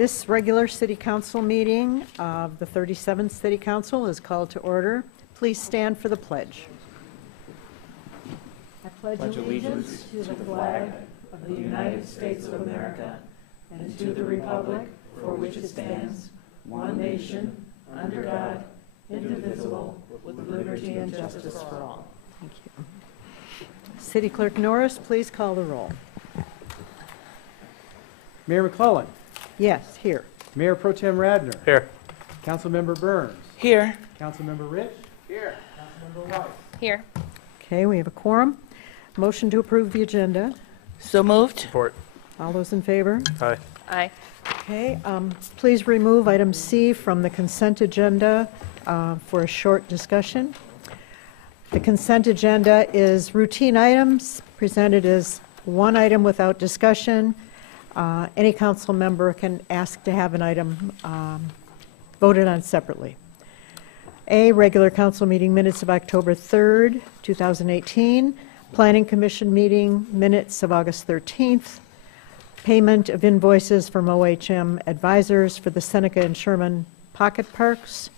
This regular City Council meeting of the 37th City Council is called to order. Please stand for the pledge. I pledge allegiance to the flag of the United States of America and to the republic for which it stands, one nation, under God, indivisible, with liberty and justice for all. Thank you. City Clerk Norris, please call the roll. Mayor McClellan. Yes, here. Mayor Pro Tem Radner. Here. Councilmember Burns. Here. Councilmember Rich. Here. Councilmember Weiss. Here. Okay, we have a quorum. Motion to approve the agenda. So moved. Support. All those in favor? Aye. Aye. Okay, please remove item C from the consent agenda for a short discussion. The consent agenda is routine items presented as one item without discussion. Any council member can ask to have an item voted on separately. A, regular council meeting minutes of October 3rd, 2018. Planning Commission meeting minutes of August 13th. Payment of invoices from OHM advisors for the Seneca and Sherman Pocket Parks.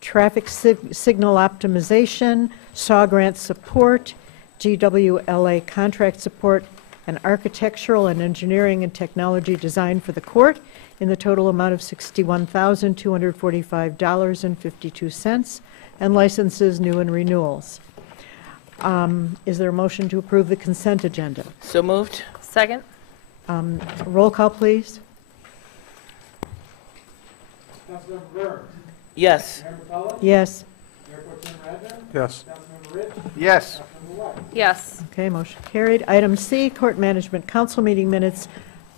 Traffic signal optimization, SAW grant support, GWLA contract support, and architectural and engineering and technology design for the court in the total amount of $61,245.52, and licenses new and renewals. Is there a motion to approve the consent agenda? So moved. Second. Roll call, please. Councilmember Burns. Yes. Mayor McClellan. Yes. Mayor Pro Tem Radner. Yes. Councilmember Rich. Yes. Councilmember Weiss. Yes. Okay, motion carried. Item C, Court Management Council meeting minutes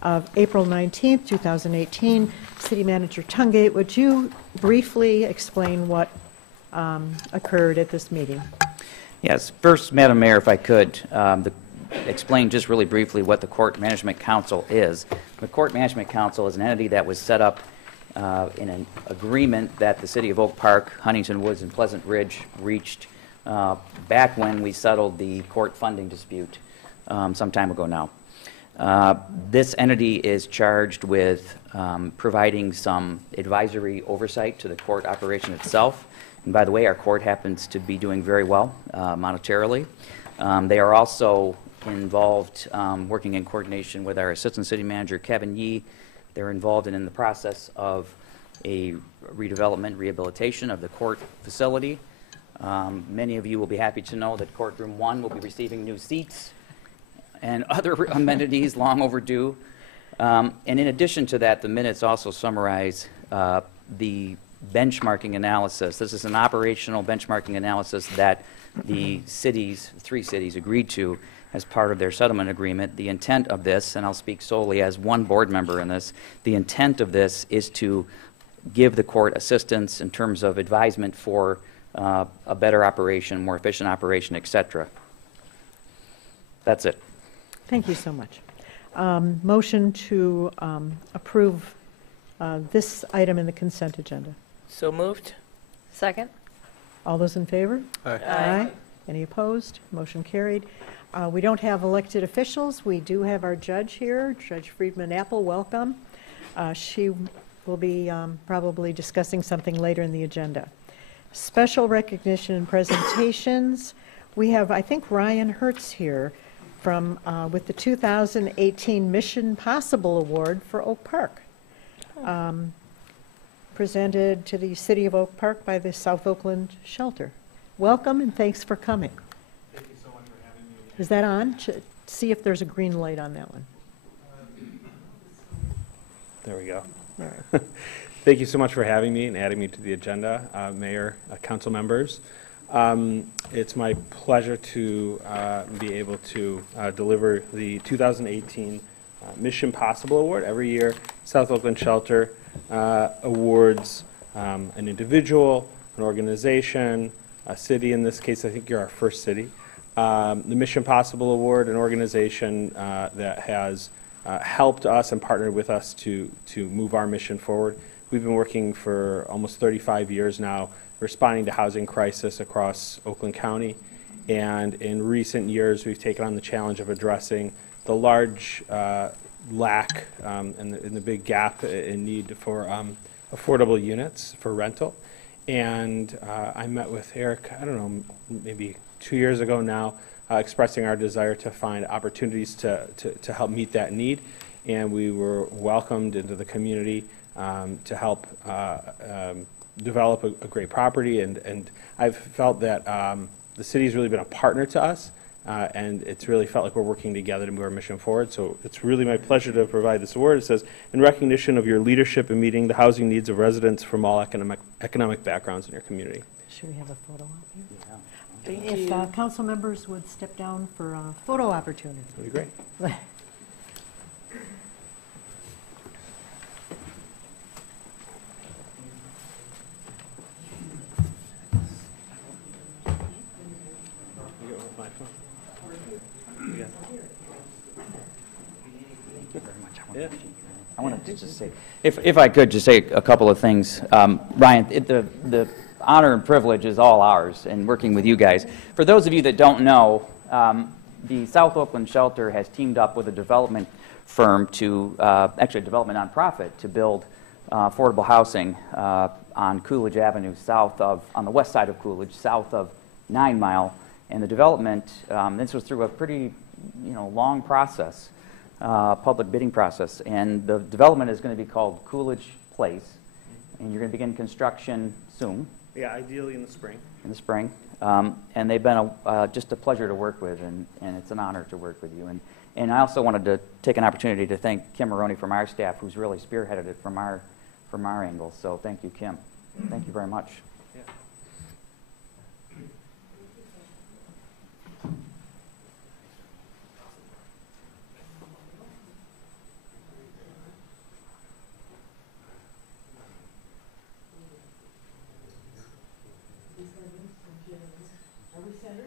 of April 19th, 2018. City Manager Tungate, would you briefly explain what occurred at this meeting? Yes. First, Madam Mayor, if I could, explain just really briefly what the Court Management Council is. The Court Management Council is an entity that was set up in an agreement that the City of Oak Park, Huntington Woods, and Pleasant Ridge reached back when we settled the court funding dispute some time ago now. This entity is charged with providing some advisory oversight to the court operation itself. And by the way, our court happens to be doing very well monetarily. They are also involved working in coordination with our Assistant City Manager, Kevin Yee. They're involved in the process of a redevelopment, rehabilitation of the court facility. Many of you will be happy to know that Courtroom 1 will be receiving new seats and other amenities long overdue. And in addition to that, the minutes also summarize the benchmarking analysis. This is an operational benchmarking analysis that the cities, 3 cities, agreed to as part of their settlement agreement. The intent of this, and I'll speak solely as one board member in this, the intent of this is to give the court assistance in terms of advisement for a better operation, more efficient operation, etc. That's it. Thank you so much. Motion to approve this item in the consent agenda. So moved. Second. All those in favor? Aye. Aye. Any opposed? Motion carried. We don't have elected officials. We do have our judge here, Judge Friedman Apple. Welcome. She will be probably discussing something later in the agenda. Special recognition and presentations. We have, I think, Ryan Hertz here from with the 2018 Mission Possible Award for Oak Park. Presented to the City of Oak Park by the South Oakland Shelter. Welcome and thanks for coming. Thank you so much for having me. Is that on? See if there's a green light on that one. There we go. All right. Thank you so much for having me and adding me to the agenda, Mayor, council members. It's my pleasure to be able to deliver the 2018 Mission Possible Award. Every year, South Oakland Shelter awards an individual, an organization, a city. In this case, I think you're our first city. The Mission Possible Award, an organization that has helped us and partnered with us to move our mission forward. We've been working for almost 35 years now, responding to housing crisis across Oakland County. And in recent years, we've taken on the challenge of addressing the large lack and the big gap in need for affordable units for rental. And I met with Eric, I don't know, maybe 2 years ago now, expressing our desire to find opportunities to help meet that need. And we were welcomed into the community to help develop a great property. And I've felt that the city's really been a partner to us. And it's really felt like we're working together to move our mission forward. So it's really my pleasure to provide this award. It says, in recognition of your leadership in meeting the housing needs of residents from all economic backgrounds in your community. Should we have a photo up here? If council members would step down for a photo opportunity. That'd be great. I wanted to just say, if I could just say a couple of things. Ryan, the honor and privilege is all ours in working with you guys. For those of you that don't know, the South Oakland Shelter has teamed up with a development firm to, actually a development nonprofit, to build affordable housing on Coolidge Avenue on the west side of Coolidge, south of 9 Mile. And the development, this was through a pretty long process. Public bidding process, and the development is going to be called Coolidge Place, and you're going to begin construction soon. Yeah, ideally in the spring. In the spring, and they've been just a pleasure to work with, and it's an honor to work with you. And I also wanted to take an opportunity to thank Kim Maroney from our staff, who's really spearheaded it from our angle. So thank you, Kim. Thank you very much. Yeah. Are we centered?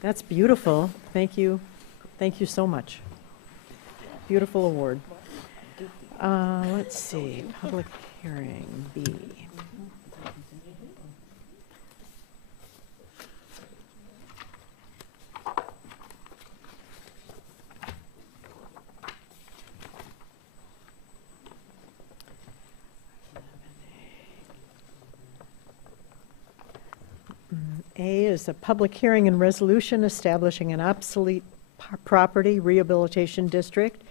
That's beautiful. Thank you. Thank you so much. Beautiful award. Let's see, public hearing B. A is a public hearing and resolution establishing an obsolete property rehabilitation district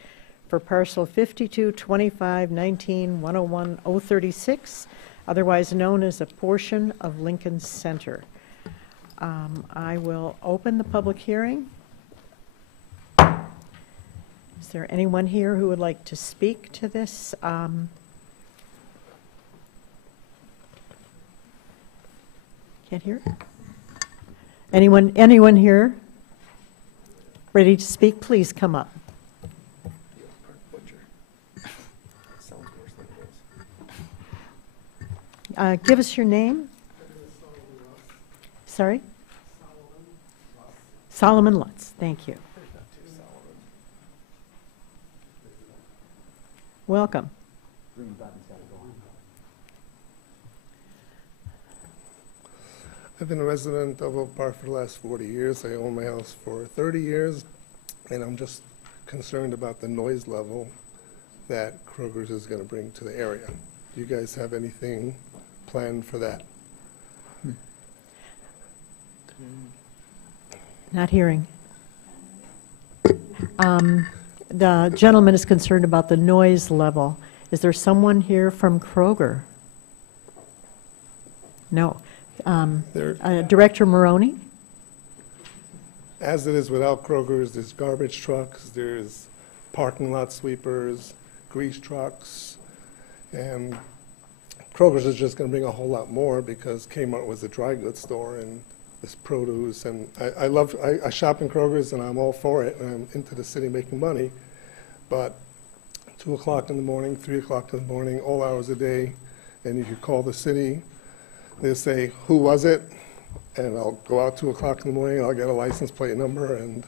for parcel 522519101036, otherwise known as a portion of Lincoln Center. I will open the public hearing. Is there anyone here who would like to speak to this? Can't hear? Anyone here ready to speak? Please come up. Give us your name. Sorry? Solomon Lutz. Thank you. Welcome. I've been a resident of Oak Park for the last 40 years. I own my house for 30 years, and I'm just concerned about the noise level that Kroger's is going to bring to the area. Do you guys have anything planned for that? Not hearing. The gentleman is concerned about the noise level. Is there someone here from Kroger? No. There, Director Maroney? as it is without Kroger's, there's garbage trucks, there's parking lot sweepers, grease trucks, and Kroger's is just going to bring a whole lot more because Kmart was a dry goods store and this produce. And I shop in Kroger's and I'm all for it, and I'm into the city making money. But 2 o'clock in the morning, 3 o'clock in the morning, all hours a day, and if you call the city, they'll say, who was it? And I'll go out 2 o'clock in the morning, I'll get a license plate number, and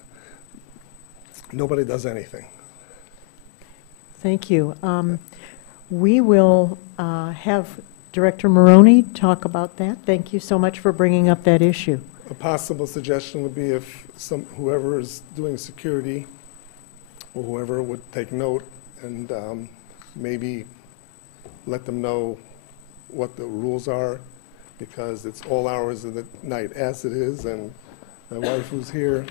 nobody does anything. Thank you. We will have Director Maroney talk about that. Thank you so much for bringing up that issue. A possible suggestion would be if whoever is doing security or whoever would take note and maybe let them know what the rules are, because it's all hours of the night as it is. And my wife who's here,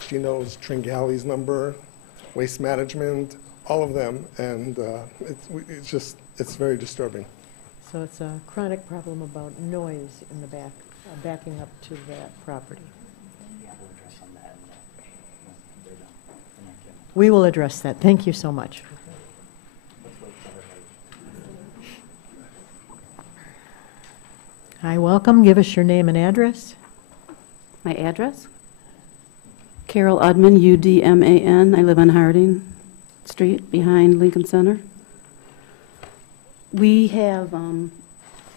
she knows Tringali's number, Waste Management, all of them, and it's very disturbing. So it's a chronic problem about noise in the back, backing up to that property. We will address that. Thank you so much. Hi, welcome. Give us your name and address. My address? Carol Udman, U-D-M-A-N. I live on Harding Street behind Lincoln Center. We have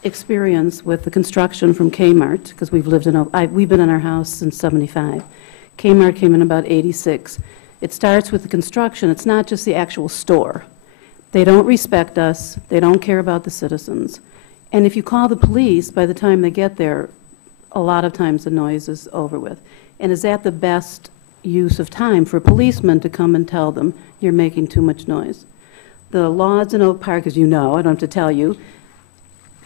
experience with the construction from Kmart because we've been in our house since '75. Kmart came in about '86. It starts with the construction. It's not just the actual store. They don't respect us. They don't care about the citizens. And if you call the police, by the time they get there, a lot of times the noise is over with. And is that the best use of time for a policeman to come and tell them you're making too much noise? The laws in Oak Park, as you know, I don't have to tell you,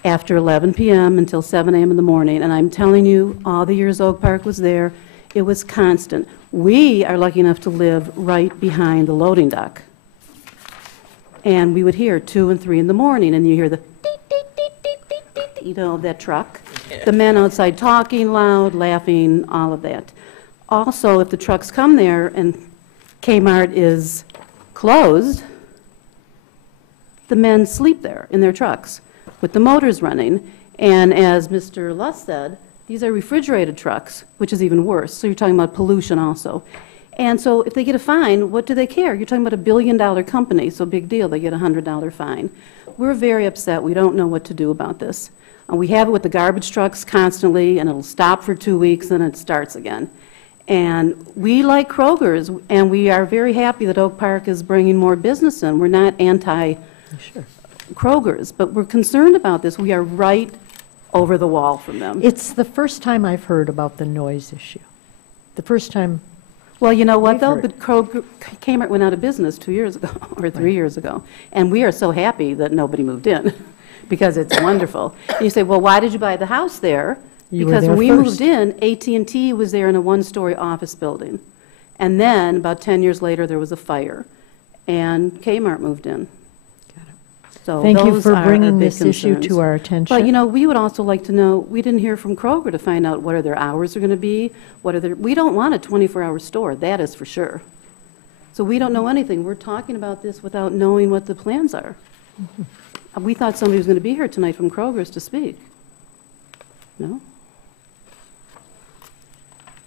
after 11 p.m. until 7 a.m. in the morning, and I'm telling you, all the years Oak Park was there, it was constant. We are lucky enough to live right behind the loading dock. And we would hear 2 and 3 in the morning, and you hear the that truck. The men outside talking loud, laughing, all of that. Also, if the trucks come there and Kmart is closed, the men sleep there in their trucks with the motors running. And as Mr. Luss said, these are refrigerated trucks, which is even worse. So you're talking about pollution also. And so if they get a fine, what do they care? You're talking about $1 billion company, so big deal, they get a $100 fine. We're very upset. We don't know what to do about this. We have it with the garbage trucks constantly, and it'll stop for 2 weeks, and it starts again. And we like Kroger's, and we are very happy that Oak Park is bringing more business in. We're not anti-Kroger's, but we're concerned about this. We are right over the wall from them. It's the first time I've heard about the noise issue. The first time. Well, you know what, We've though? heard. But Kmart went out of business 2 years ago, or 3 years ago. And we are so happy that nobody moved in, because it's wonderful. And you say, well, why did you buy the house there? You were Because there when we first. moved in, AT&T was there in a one-story office building. And then, about 10 years later, there was a fire, and Kmart moved in. So Thank you those for are bringing our big this issue concerns. to our attention. But, you know, we would also like to know, we didn't hear from Kroger to find out what are their hours are going to be, we don't want a 24-hour store, that is for sure. So we don't know anything. We're talking about this without knowing what the plans are. We thought somebody was going to be here tonight from Kroger's to speak. No?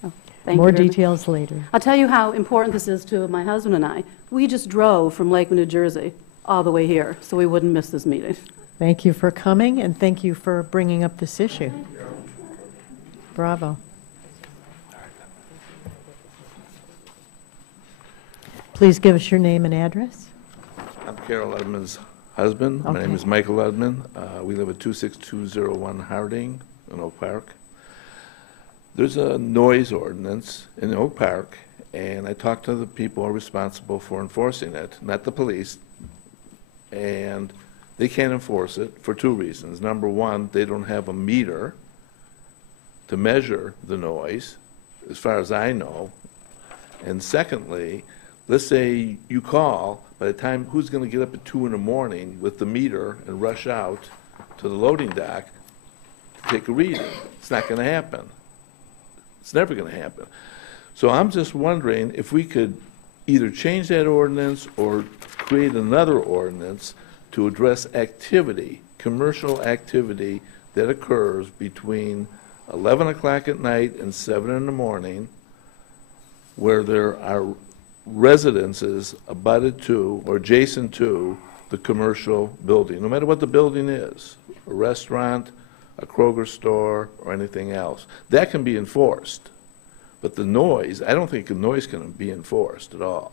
Oh, thank you More very much. details later. I'll tell you how important this is to my husband and I. We just drove from Lakewood, New Jersey, all the way here, so we wouldn't miss this meeting. Thank you for coming, and thank you for bringing up this issue. Bravo. Please give us your name and address. I'm Carol Edmonds' husband. My name Okay. is Michael Edmond. We live at 26201 Harding in Oak Park. There's a noise ordinance in Oak Park, and I talked to the people who are responsible for enforcing it, not the police, and they can't enforce it for 2 reasons. Number one, they don't have a meter to measure the noise, as far as I know. And secondly, let's say you call, by the time, who's going to get up at 2 in the morning with the meter and rush out to the loading dock take a reading. It's not going to happen. It's never going to happen. So I'm just wondering if we could either change that ordinance or create another ordinance to address activity, commercial activity that occurs between 11 o'clock at night and 7 in the morning, where there are residences abutted to or adjacent to the commercial building, no matter what the building is, a restaurant, a Kroger store, or anything else. That can be enforced. But the noise, I don't think the noise can be enforced at all.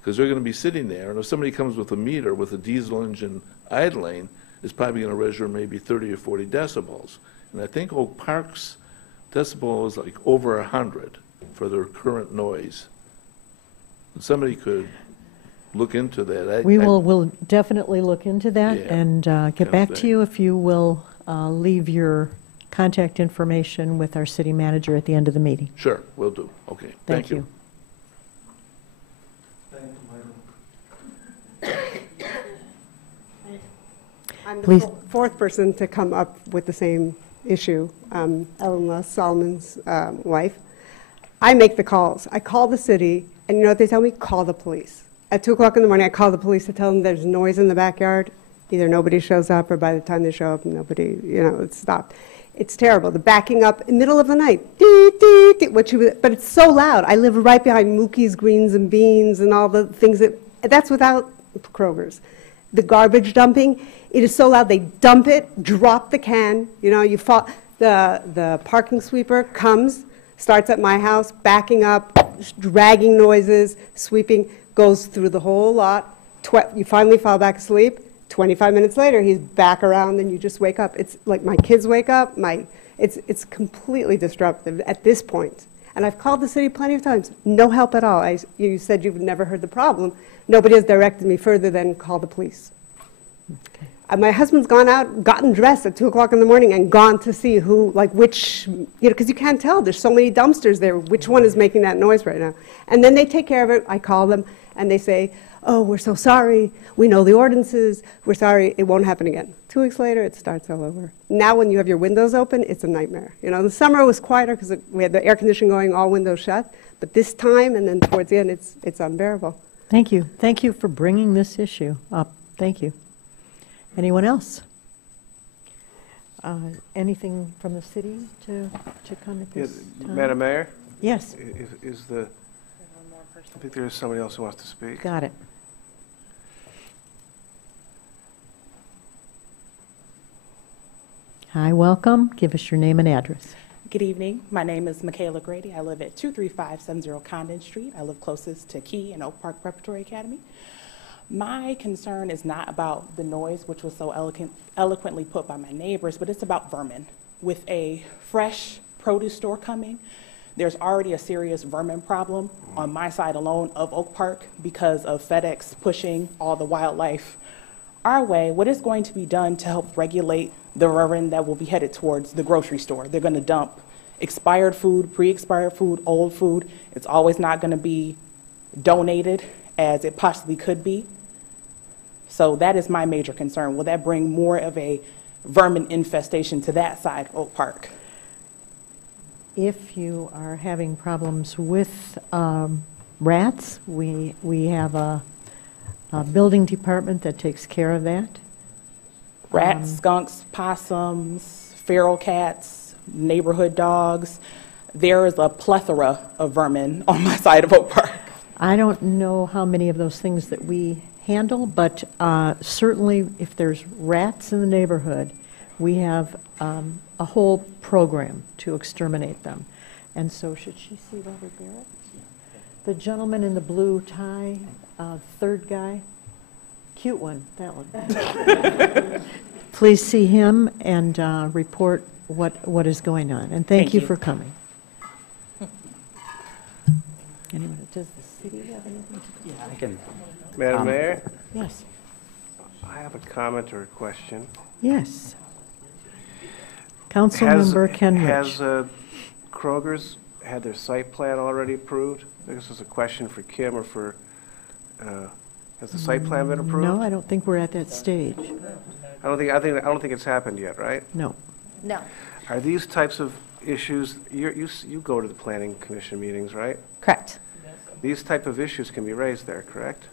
Because they're going to be sitting there, and if somebody comes with a meter with a diesel engine idling, it's probably going to measure maybe 30 or 40 decibels. And I think Oak Park's decibel is like over 100 for their current noise. And somebody could look into that. We'll definitely look into that Yeah, and get back to you if you will leave your contact information with our city manager at the end of the meeting. Sure, will do. Okay, thank you. I'm Please. the fourth person to come up with the same issue, Ellen Solomon's wife. I make the calls. I call the city, and you know what they tell me? Call the police. At 2 o'clock in the morning, I call the police to tell them there's noise in the backyard. Either nobody shows up, or by the time they show up, nobody, it's stopped. It's terrible. The backing up in the middle of the night. Dee, dee, dee, but it's so loud. I live right behind Mookie's Greens and Beans and all the things that's without Kroger's. The garbage dumping, it is so loud. They dump it, drop the can. The parking sweeper comes, starts at my house, backing up, dragging noises, sweeping, goes through the whole lot. You finally fall back asleep. 25 minutes later, he's back around, and you just wake up. It's like my kids wake up. It's completely disruptive at this point. And I've called the city plenty of times. No help at all. You said you've never heard the problem. Nobody has directed me further than call the police. Okay. My husband's gone out, gotten dressed at 2 o'clock in the morning, and gone to see which, because you can't tell. There's so many dumpsters there. Which one is making that noise right now? And then they take care of it. I call them, and they say, oh, we're so sorry. We know the ordinances. We're sorry. It won't happen again. 2 weeks later, it starts all over. Now when you have your windows open, it's a nightmare. The summer was quieter because we had the air conditioning going, all windows shut. But this time, and then towards the end, it's unbearable. Thank you. Thank you for bringing this issue up. Thank you. Anyone else? Anything from the city to come at this time? Madam Mayor? Yes. I think there is somebody else who wants to speak. Got it. Hi, welcome. Give us your name and address. Good evening. My name is Michaela Grady. I live at 23570 Condon Street. I live closest to Key and Oak Park Preparatory Academy. My concern is not about the noise, which was so eloquently put by my neighbors, but it's about vermin. With a fresh produce store coming, there's already a serious vermin problem on my side alone of Oak Park because of FedEx pushing all the wildlife our way. What is going to be done to help regulate the vermin that will be headed towards the grocery store? They're going to dump expired food, pre-expired food, old food. It's always not going to be donated as it possibly could be. So that is my major concern. Will that bring more of a vermin infestation to that side of Oak Park? If you are having problems with rats, we have a building department that takes care of that. Rats, skunks, possums, feral cats, neighborhood dogs. There is a plethora of vermin on my side of Oak Park. I don't know how many of those things that we handle, but certainly if there's rats in the neighborhood, we have a whole program to exterminate them. And so, should she see Robert Barrett? The gentleman in the blue tie, third guy, cute one, that one. Please see him and report what is going on. And thank you for coming. Anyone, does the city have anything? Yeah, I can. Madam Mayor? Yes. I have a comment or a question. Yes. Councilmember Kenrich. Has Kroger's had their site plan already approved? This is a question for Kim or for, has the site plan been approved? No, I don't think we're at that stage. I don't think it's happened yet, right? No. No. Are these types of issues, you go to the planning commission meetings, right? Correct. These type of issues can be raised there, correct?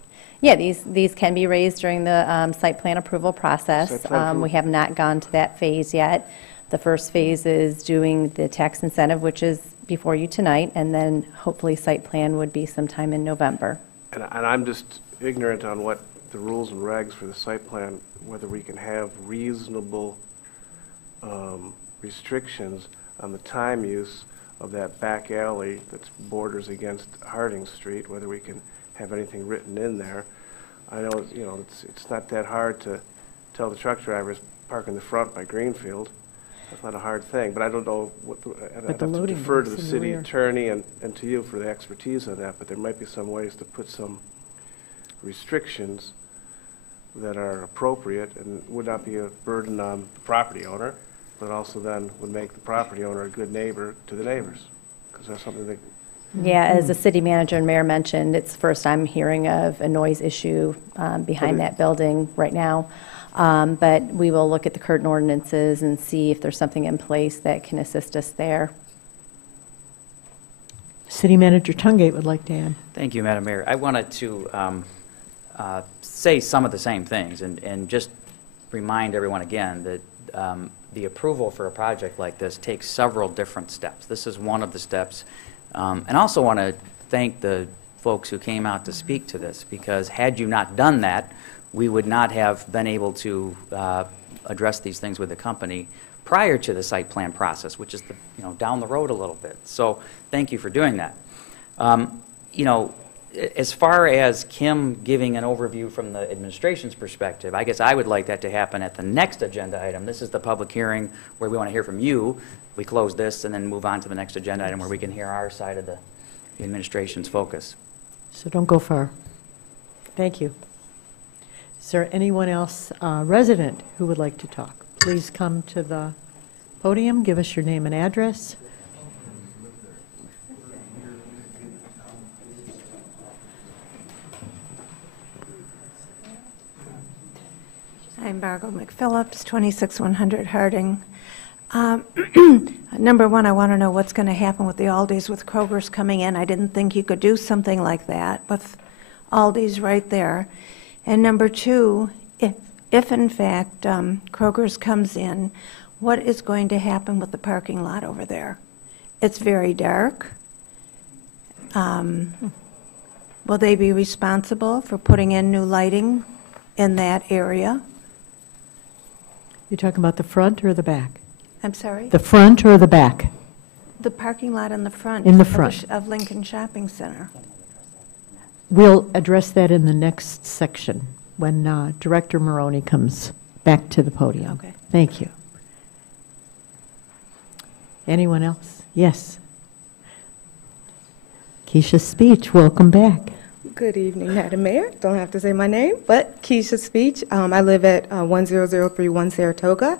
Yeah, these can be raised during the site plan approval process. Site plan approval. We have not gone to that phase yet. The first phase is doing the tax incentive, which is before you tonight, and then hopefully site plan would be sometime in November. And I'm just ignorant on what the rules and regs for the site plan, whether we can have reasonable restrictions on the time use of that back alley that borders against Harding Street, whether we can have anything written in there. I know, you know, it's not that hard to tell the truck drivers park in the front by Greenfield. That's not a hard thing, but I don't know what, I'd have to defer to the city attorney and to you for the expertise on that, but there might be some ways to put some restrictions that are appropriate and would not be a burden on the property owner, but also then would make the property owner a good neighbor to the neighbors, because that's something that... Yeah, as the city manager and mayor mentioned, it's the first I'm hearing of a noise issue behind that building right now. But we will look at the current ordinances and see if there's something in place that can assist us there. City Manager Tungate would like to add. Thank you, Madam Mayor. I wanted to say some of the same things and just remind everyone again that the approval for a project like this takes several different steps. This is one of the steps. And I also want to thank the folks who came out to speak to this, because had you not done that, we would not have been able to address these things with the company prior to the site plan process, which is down the road a little bit. So thank you for doing that. As far as Kim giving an overview from the administration's perspective, I guess I would like that to happen at the next agenda item. This is the public hearing where we want to hear from you. We close this and then move on to the next agenda item where we can hear our side of the administration's focus. So don't go far. Thank you. Is there anyone else, resident, who would like to talk? Please come to the podium, give us your name and address. I'm Margot McPhillips, 26100 Harding. Number one, I want to know what's going to happen with the Aldi's with Kroger's coming in. I didn't think you could do something like that with Aldi's right there. And number two, if in fact Kroger's comes in, what is going to happen with the parking lot over there? It's very dark. Will they be responsible for putting in new lighting in that area? You're talking about the front or the back? I'm sorry? The front or the back? The parking lot in the front. In the front. Of Lincoln Shopping Center. We'll address that in the next section when Director Maroney comes back to the podium. Okay. Thank you. Anyone else? Yes. Keisha Speech, welcome back. Good evening, Madam Mayor. Don't have to say my name, but Keisha Speech. I live at 10031 Saratoga,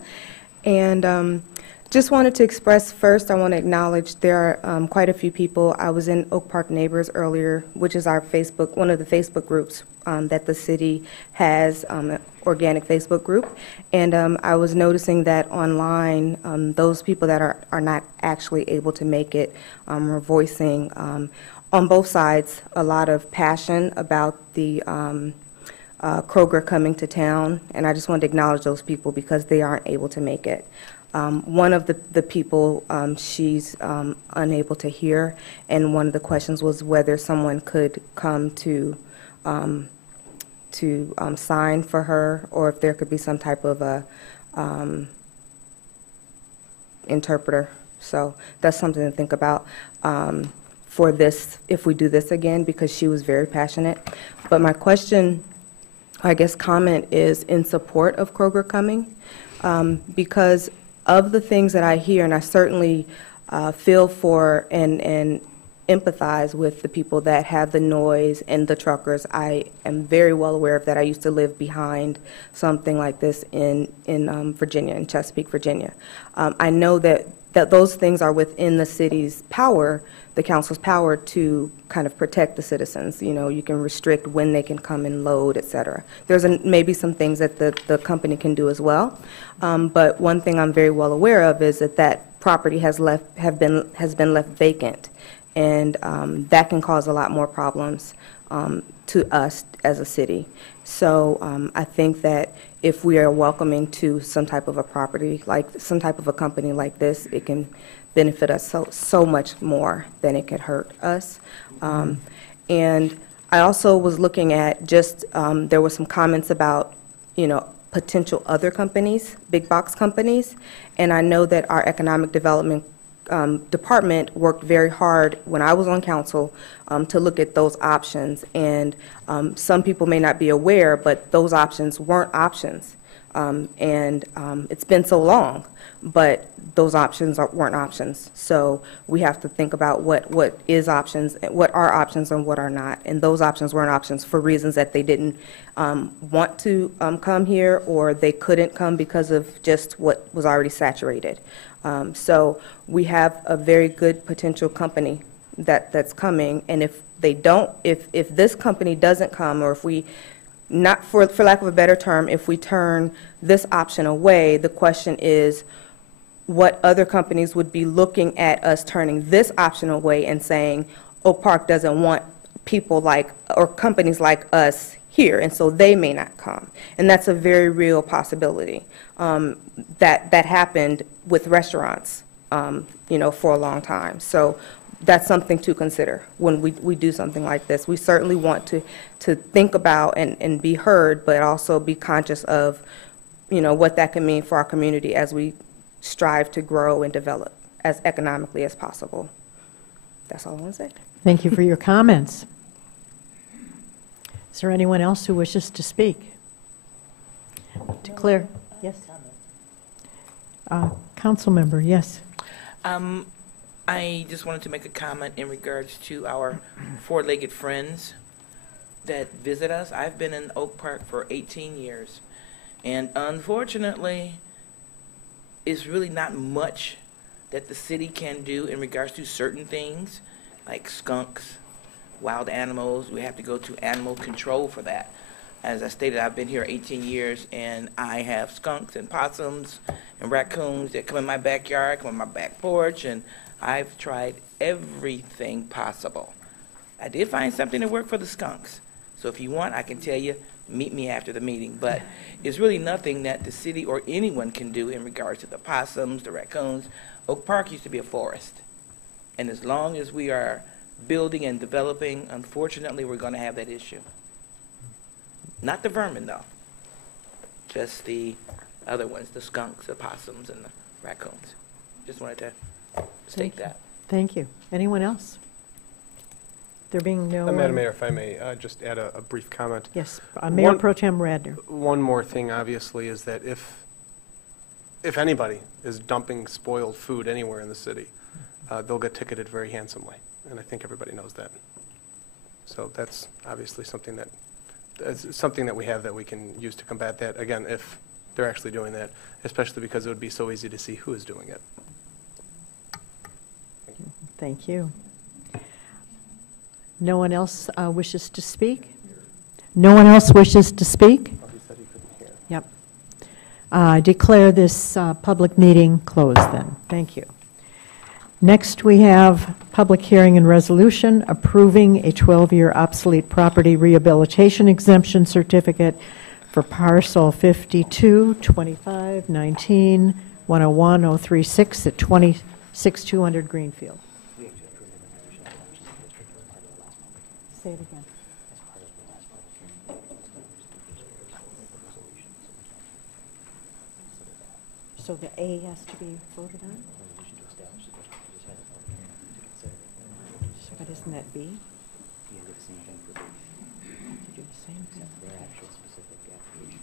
and just wanted to express first, I want to acknowledge there are quite a few people. I was in Oak Park Neighbors earlier, which is our Facebook, one of the Facebook groups that the city has, an organic Facebook group, and I was noticing that online, those people that are not actually able to make it are voicing on both sides a lot of passion about the Kroger coming to town, and I just wanted to acknowledge those people because they aren't able to make it. One of the people, she's unable to hear, and one of the questions was whether someone could come to sign for her, or if there could be some type of a interpreter. So that's something to think about for this, if we do this again, because she was very passionate. But my question, I guess comment, is in support of Kroger coming, because of the things that I hear, and I certainly feel for and empathize with the people that have the noise and the truckers. I am very well aware of that. I used to live behind something like this in Virginia, in Chesapeake, Virginia. I know that those things are within the city's power, the council's power, to kind of protect the citizens. You know, you can restrict when they can come and load, et cetera. There's maybe some things that the company can do as well. But one thing I'm very well aware of is that property has been left vacant. And that can cause a lot more problems to us as a city. So I think that if we are welcoming to some type of a property, like some type of a company like this, it can benefit us so much more than it could hurt us. And I also was looking at just, there were some comments about, you know, potential other companies, big box companies, and I know that our economic development department worked very hard when I was on council to look at those options, and some people may not be aware, but those options weren't options, and it's been so long, but those options weren't options. So we have to think about what is options, what are options and what are not, and those options weren't options for reasons that they didn't want to come here, or they couldn't come because of just what was already saturated. So we have a very good potential company that's coming, and if this company doesn't come, or if we, not for lack of a better term, if we turn this option away, the question is what other companies would be looking at us turning this option away and saying, Oak Park doesn't want people like, or companies like us here, and so they may not come. And that's a very real possibility. That happened with restaurants, you know, for a long time. So that's something to consider when we do something like this. We certainly want to think about and be heard, but also be conscious of, you know, what that can mean for our community as we strive to grow and develop as economically as possible. That's all I want to say. Thank you for your comments. Is there anyone else who wishes to speak? Declare. Yes. Council member, yes. I just wanted to make a comment in regards to our four-legged friends that visit us. I've been in Oak Park for 18 years, and unfortunately, it's really not much that the city can do in regards to certain things, like skunks, wild animals. We have to go to animal control for that. As I stated, I've been here 18 years, and I have skunks and possums and raccoons that come in my backyard, come on my back porch, and I've tried everything possible. I did find something that worked for the skunks. So if you want, I can tell you, meet me after the meeting. But it's really nothing that the city or anyone can do in regards to the possums, the raccoons. Oak Park used to be a forest. And as long as we are building and developing, unfortunately, we're going to have that issue. Not the vermin, though. Just the other ones, the skunks, the possums, and the raccoons. Just wanted to state that. Thank you. Anyone else? There being no... Madam Mayor, if I may just add a brief comment. Yes. Mayor Pro Tem Radner. One more thing, obviously, is that if anybody is dumping spoiled food anywhere in the city, they'll get ticketed very handsomely, and I think everybody knows that. So that's obviously something that we have that we can use to combat that, again, if they're actually doing that, especially because it would be so easy to see who is doing it. Thank you. No one else wishes to speak? No one else wishes to speak? Oh, he said he couldn't hear. Yep. I declare this public meeting closed then. Thank you. Next, we have public hearing and resolution approving a 12-year obsolete property rehabilitation exemption certificate for parcel 52-25-19-101-036 at 26200 Greenfield. Say it again. So the A has to be voted on? But isn't that B? You do the same thing.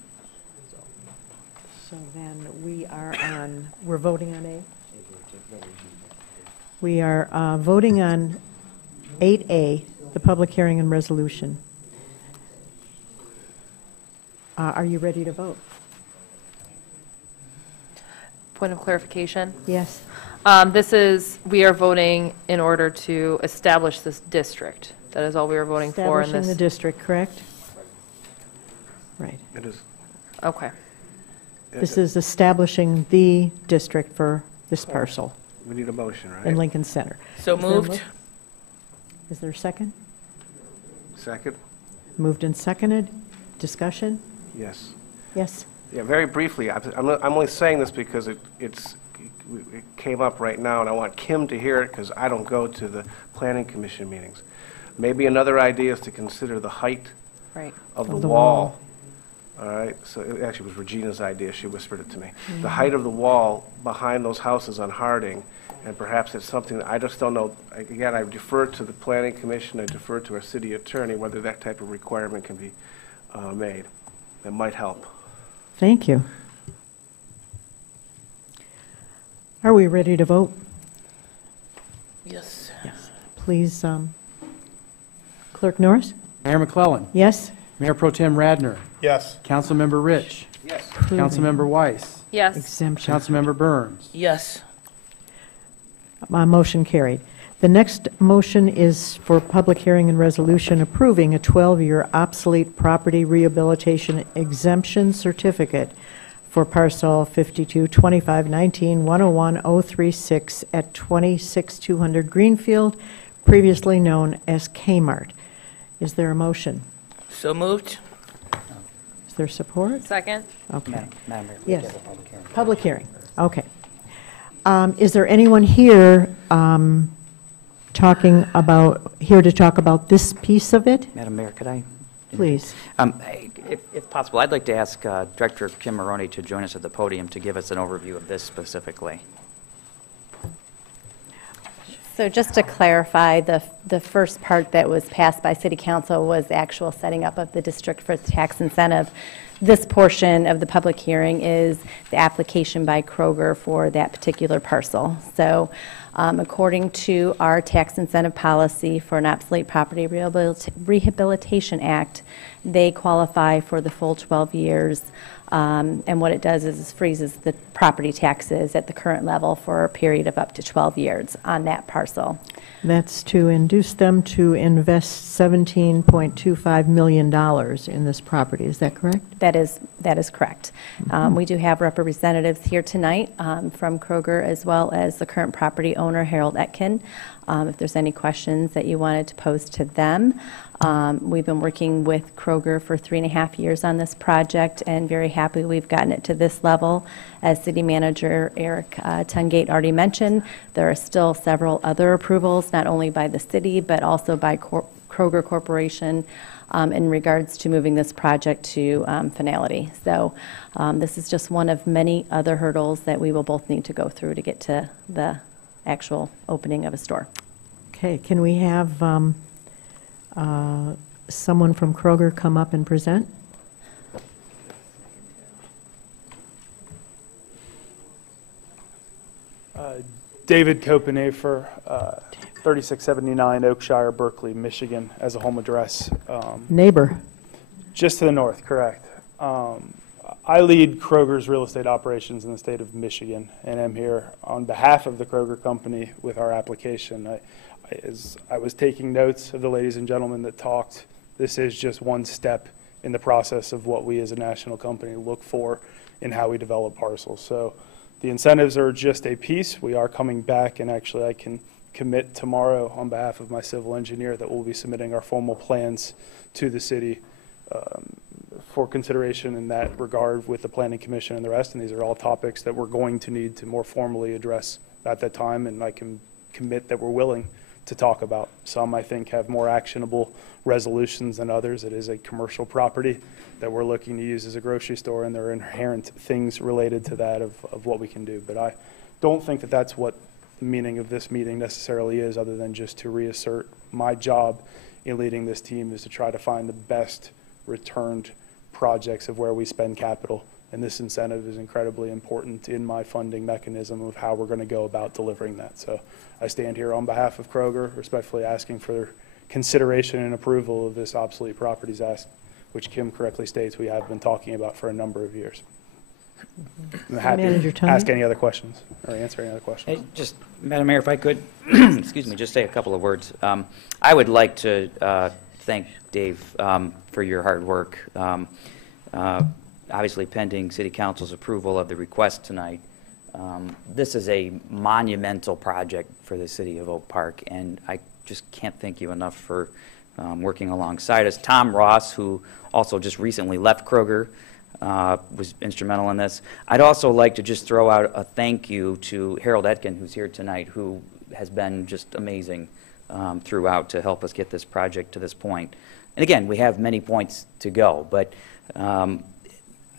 So then we're voting on A? We are voting on 8A, the public hearing and resolution. Are you ready to vote? Point of clarification. Yes. We are voting in order to establish this district. That is all we are voting for in Establishing the this. district, correct? Right. It is. Okay. This is establishing the district for this parcel We need a motion, right? in Lincoln Center. So Is there a moved. mo- Is there a second? Second? Moved and seconded. Discussion? Yes. Yes. Yeah, very briefly, I'm only saying this because it came up right now, and I want Kim to hear it because I don't go to the planning commission meetings. Maybe another idea is to consider the height Right. of the Of the wall. wall. All right, so it actually was Regina's idea, she whispered it to me. The height of the wall behind those houses on Harding, and perhaps it's something that I just don't know. Again, I defer to the planning commission, I defer to our city attorney, whether that type of requirement can be made. That might help. Thank you. Are we ready to vote? Yes. Yes. Please, Clerk Norris? Mayor McClellan. Yes? Mayor Pro Tem Radner. Yes. Councilmember Rich. Yes. Councilmember Weiss. Yes. Exemption. Councilmember Burns. Yes. My motion carried. The next motion is for public hearing and resolution approving a 12-year obsolete property rehabilitation exemption certificate for parcel 522519101036 at 26200 Greenfield, previously known as Kmart. Is there a motion? So moved. Is there support? Second. Okay. Madam Mayor, Yes. we have a public hearing. Public hearing. Okay. Is there anyone here here to talk about this piece of it? Madam Mayor, could I? Please. If possible, I'd like to ask Director Kim Maroney to join us at the podium to give us an overview of this specifically. So just to clarify, the first part that was passed by City Council was the actual setting up of the district for the tax incentive. This portion of the public hearing is the application by Kroger for that particular parcel. So according to our tax incentive policy for an obsolete property rehabilitation act, they qualify for the full 12 years. And what it does is freezes the property taxes at the current level for a period of up to 12 years on that parcel. That's to induce them to invest $17.25 million in this property. Is that correct? That is correct. We do have representatives here tonight from Kroger as well as the current property owner, Harold Etkin. If there's any questions that you wanted to pose to them. We've been working with Kroger for 3.5 years on this project and very happy we've gotten it to this level. As City Manager Eric Tungate already mentioned, there are still several other approvals, not only by the city but also by Kroger Corporation in regards to moving this project to finality. So this is just one of many other hurdles that we will both need to go through to get to the actual opening of a store. Okay, can we have someone from Kroger come up and present? David Copenafer, 3679 Oakshire, Berkeley, Michigan, as a home address. Neighbor. Just to the north, correct. I lead Kroger's real estate operations in the state of Michigan, and I'm here on behalf of the Kroger company with our application. As I was taking notes of the ladies and gentlemen that talked, this is just one step in the process of what we as a national company look for in how we develop parcels. So the incentives are just a piece. We are coming back, and actually I can commit tomorrow on behalf of my civil engineer that we'll be submitting our formal plans to the city for consideration in that regard with the Planning Commission and the rest. And these are all topics that we're going to need to more formally address at that time, and I can commit that we're willing to talk about. Some, I think, have more actionable resolutions than others. It is a commercial property that we're looking to use as a grocery store, and there are inherent things related to that of what we can do. But I don't think that that's what the meaning of this meeting necessarily is, other than just to reassert my job in leading this team is to try to find the best returned projects of where we spend capital And this incentive is incredibly important in my funding mechanism of how we're going to go about delivering that. So I stand here on behalf of Kroger, respectfully asking for consideration and approval of this obsolete properties act, which Kim correctly states we have been talking about for a number of years. I'm happy to ask any other questions or answer any other questions. Hey, just, Madam Mayor, if I could, excuse me, just say a couple of words. I would like to thank Dave for your hard work. Obviously, pending City Council's approval of the request tonight, this is a monumental project for the city of Oak Park, and I just can't thank you enough for working alongside us. Tom Ross, who also just recently left Kroger, was instrumental in this. I'd also like to just throw out a thank you to Harold Etkin, who's here tonight, who has been just amazing throughout to help us get this project to this point. And again, we have many points to go, but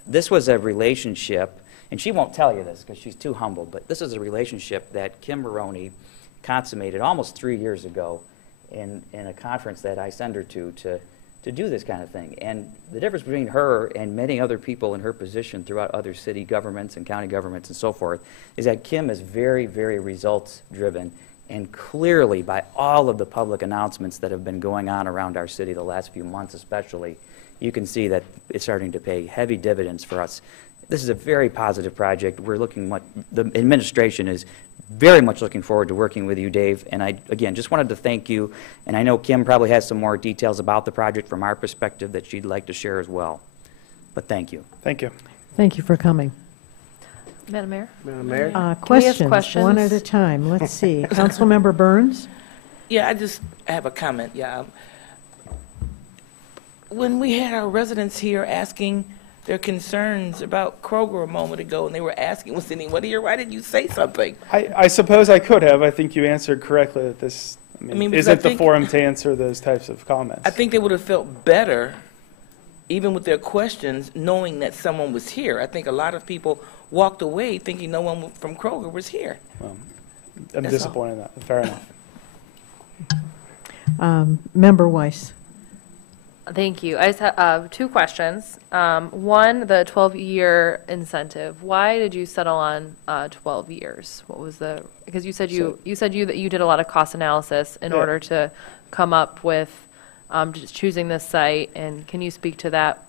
this was a relationship, and she won't tell you this because she's too humble, but this is a relationship that Kim Maroney consummated almost 3 years ago in a conference that I sent her to do this kind of thing. And the difference between her and many other people in her position throughout other city governments and county governments and so forth is that Kim is very, very results-driven. And clearly, by all of the public announcements that have been going on around our city the last few months especially, you can see that it's starting to pay heavy dividends for us. This is a very positive project. The administration is very much looking forward to working with you, Dave. And I, again, just wanted to thank you. And I know Kim probably has some more details about the project from our perspective that she'd like to share as well. But thank you. Thank you. Thank you for coming. Madam Mayor? Madam Mayor? Questions, one at a time. Let's see. Councilmember Burns? Yeah, I have a comment, yeah. When we had our residents here asking their concerns about Kroger a moment ago, and they were asking, was anyone here? Why didn't you say something? I suppose I could have. I think you answered correctly that this isn't the forum to answer those types of comments. I think they would have felt better, even with their questions, knowing that someone was here. I think a lot of people walked away thinking no one from Kroger was here. I'm disappointed in that. Fair enough. Member Weiss. Thank you. I just have 2 questions. One, the 12-year incentive. Why did you settle on 12 years? What was the? Because you said that you did a lot of cost analysis in order to come up with just choosing this site. And can you speak to that?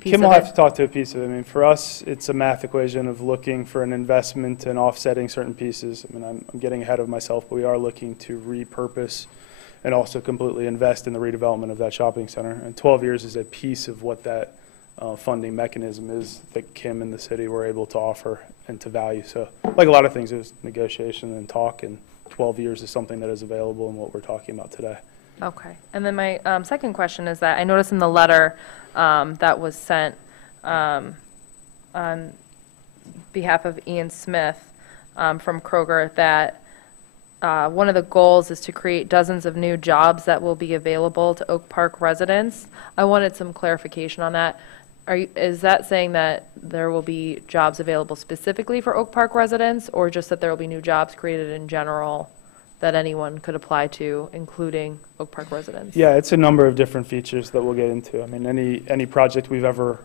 Kim will have to talk to a piece of it. I mean, for us, it's a math equation of looking for an investment and offsetting certain pieces. I mean, I'm getting ahead of myself, but we are looking to repurpose and also completely invest in the redevelopment of that shopping center. And 12 years is a piece of what that funding mechanism is that Kim and the city were able to offer and to value. So like a lot of things, there's negotiation and talk, and 12 years is something that is available in what we're talking about today. Okay. And then my second question is that I noticed in the letter that was sent on behalf of Ian Smith from Kroger that one of the goals is to create dozens of new jobs that will be available to Oak Park residents. I wanted some clarification on that. Is that saying that there will be jobs available specifically for Oak Park residents, or just that there will be new jobs created in general that anyone could apply to, including Oak Park residents? Yeah, it's a number of different features that we'll get into. I mean, any project we've ever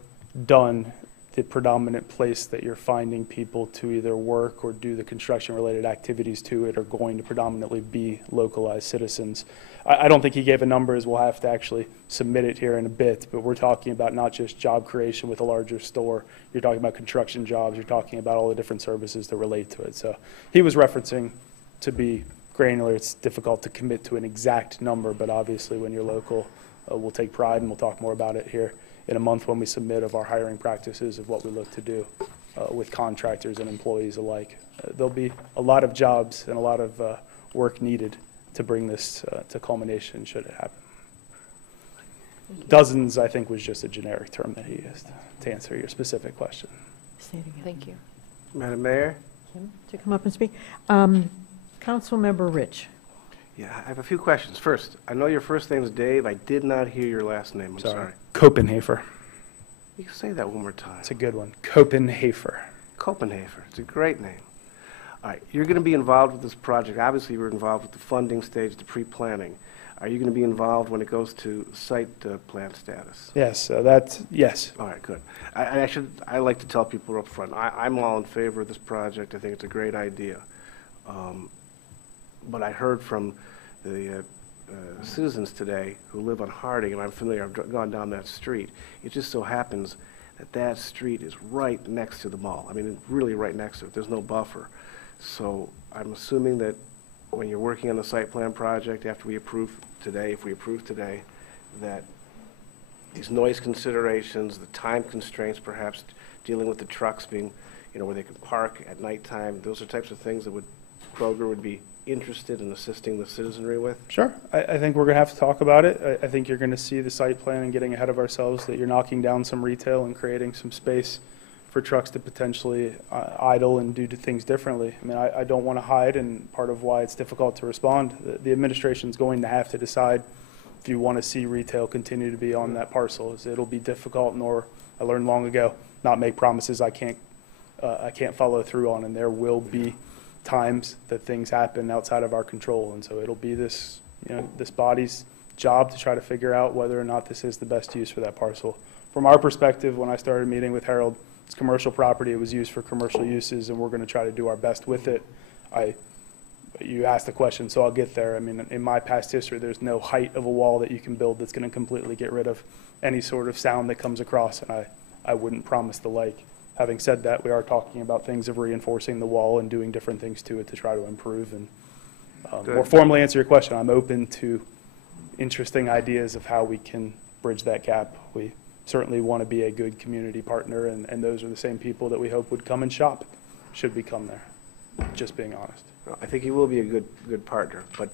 done, the predominant place that you're finding people to either work or do the construction-related activities to it are going to predominantly be localized citizens. I don't think he gave a number, as we'll have to actually submit it here in a bit, but we're talking about not just job creation with a larger store. You're talking about construction jobs. You're talking about all the different services that relate to it. So he was referencing, to be granular, it's difficult to commit to an exact number, but obviously when you're local, we'll take pride, and we'll talk more about it here in a month when we submit of our hiring practices of what we look to do with contractors and employees alike. There'll be a lot of jobs and a lot of work needed to bring this to culmination should it happen. Dozens, I think, was just a generic term that he used to answer your specific question. Thank you. Madam Mayor? Kim, to come up and speak. Councilmember Rich. Yeah, I have a few questions. First, I know your first name is Dave. I did not hear your last name. I'm sorry. Copenhaver. You can say that one more time. It's a good one. Copenhaver. Copenhaver. It's a great name. All right, you're going to be involved with this project. Obviously, you were involved with the funding stage, the pre-planning. Are you going to be involved when it goes to site plan status? Yes, so that's, yes. All right, good. I like to tell people up front, I'm all in favor of this project. I think it's a great idea. But I heard from the citizens today who live on Harding, and I'm familiar, I've gone down that street. It just so happens that that street is right next to the mall. I mean, really right next to it. There's no buffer. So I'm assuming that when you're working on the site plan project, after we approve today, if we approve today, that these noise considerations, the time constraints, perhaps dealing with the trucks being, where they can park at nighttime, those are types of things that Kroger would be interested in assisting the citizenry with? Sure. I think we're going to have to talk about it. I think you're going to see the site plan and getting ahead of ourselves, that you're knocking down some retail and creating some space for trucks to potentially idle and do things differently. I mean, I don't want to hide, and part of why it's difficult to respond. The administration's going to have to decide if you want to see retail continue to be on that parcel. It'll be difficult, nor, I learned long ago, not make promises I can't follow through on, and there will be times that things happen outside of our control, and so it'll be this body's job to try to figure out whether or not this is the best use for that parcel. From our perspective, when I started meeting with Harold, it's commercial property. It was used for commercial uses, and we're going to try to do our best with it. You asked the question, so I'll get there. I mean, in my past history, there's no height of a wall that you can build that's going to completely get rid of any sort of sound that comes across, and I wouldn't promise the like. Having said that, we are talking about things of reinforcing the wall and doing different things to it to try to improve. And more formally answer your question, I'm open to interesting ideas of how we can bridge that gap. We certainly want to be a good community partner, and those are the same people that we hope would come and shop, should we come there, just being honest. I think he will be a good partner, but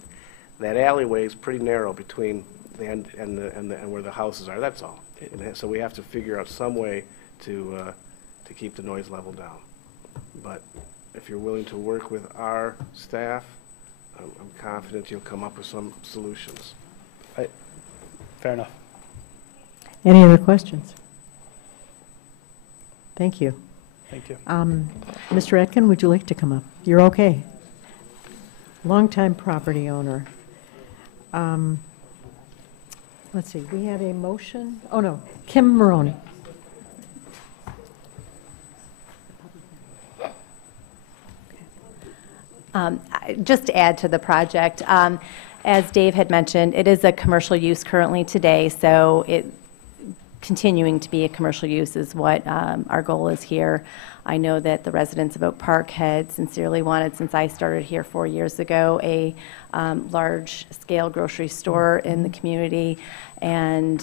that alleyway is pretty narrow between the end and where the houses are, that's all. And so we have to figure out some way to keep the noise level down. But if you're willing to work with our staff, I'm confident you'll come up with some solutions. Fair enough. Any other questions? Thank you. Thank you. Mr. Etkin, would you like to come up? You're okay. Longtime property owner. Let's see, we have a motion. Oh, no, Kim Maroney. Just to add to the project, as Dave had mentioned, it is a commercial use currently today, so continuing to be a commercial use is what our goal is here. I know that the residents of Oak Park had sincerely wanted, since I started here 4 years ago, a large-scale grocery store in the community, and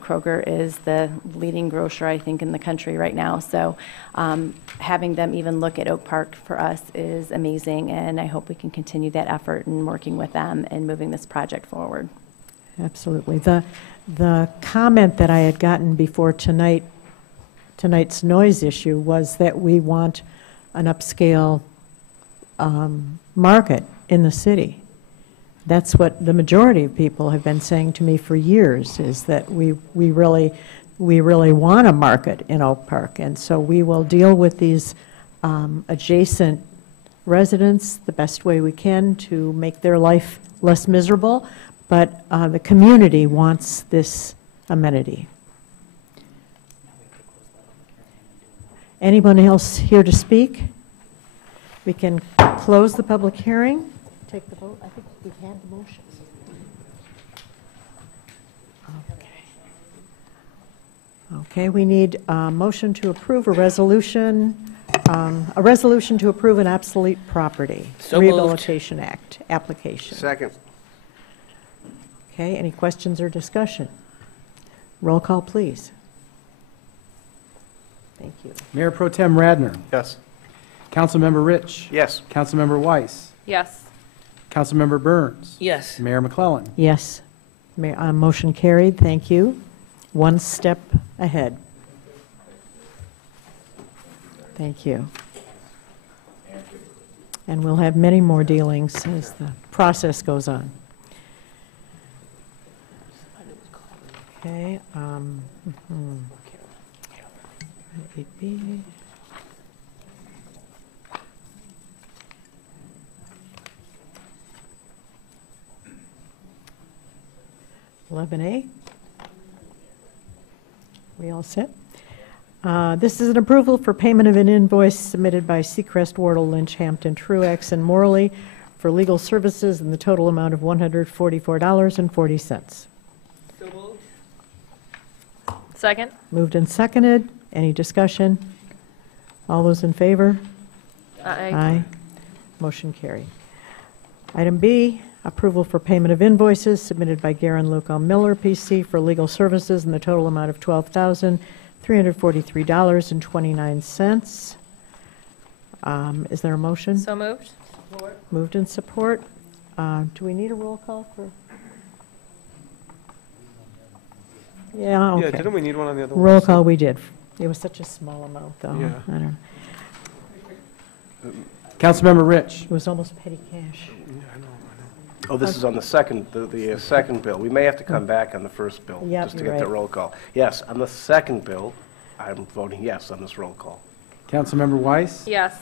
Kroger is the leading grocer, I think, in the country right now. So having them even look at Oak Park for us is amazing, and I hope we can continue that effort in working with them and moving this project forward. Absolutely. The comment that I had gotten before tonight's noise issue was that we want an upscale market in the city. That's what the majority of people have been saying to me for years, is that we really want a market in Oak Park, and so we will deal with these adjacent residents the best way we can to make their life less miserable, but the community wants this amenity. Anyone else here to speak? We can close the public hearing. Take the vote. I think we've had the motions. Okay, we need a motion to approve a resolution to approve an obsolete property So moved. Rehabilitation Act application. Second. Okay, any questions or discussion? Roll call, please. Thank you. Mayor Pro Tem Radner. Yes. Councilmember Rich. Yes. Councilmember Weiss. Yes. Councilmember Burns. Yes. Mayor McClellan. Yes. Motion carried. Thank you. One step ahead. Thank you. And we'll have many more dealings as the process goes on. Okay. 8B. 11A. We all set? This is an approval for payment of an invoice submitted by Seacrest, Wardle, Lynch, Hampton, Truax, and Morley for legal services in the total amount of $144.40. Second? Moved and seconded. Any discussion? All those in favor? Aye. Motion carried. Item B, approval for payment of invoices submitted by Garen Luca Miller, PC, for legal services in the total amount of $12,343.29. Is there a motion? So moved? Moved in support. Do we need a roll call for? Yeah, okay. Yeah, didn't we need one on the other one? Roll call, we did. It was such a small amount, though. Yeah. I don't know. Councilmember Rich. It was almost petty cash. Oh, this is on the second, the second bill. We may have to come back on the first bill, Yep, just to you're get the right. roll call. Yes, on the second bill, I'm voting yes on this roll call. Councilmember Weiss. Yes.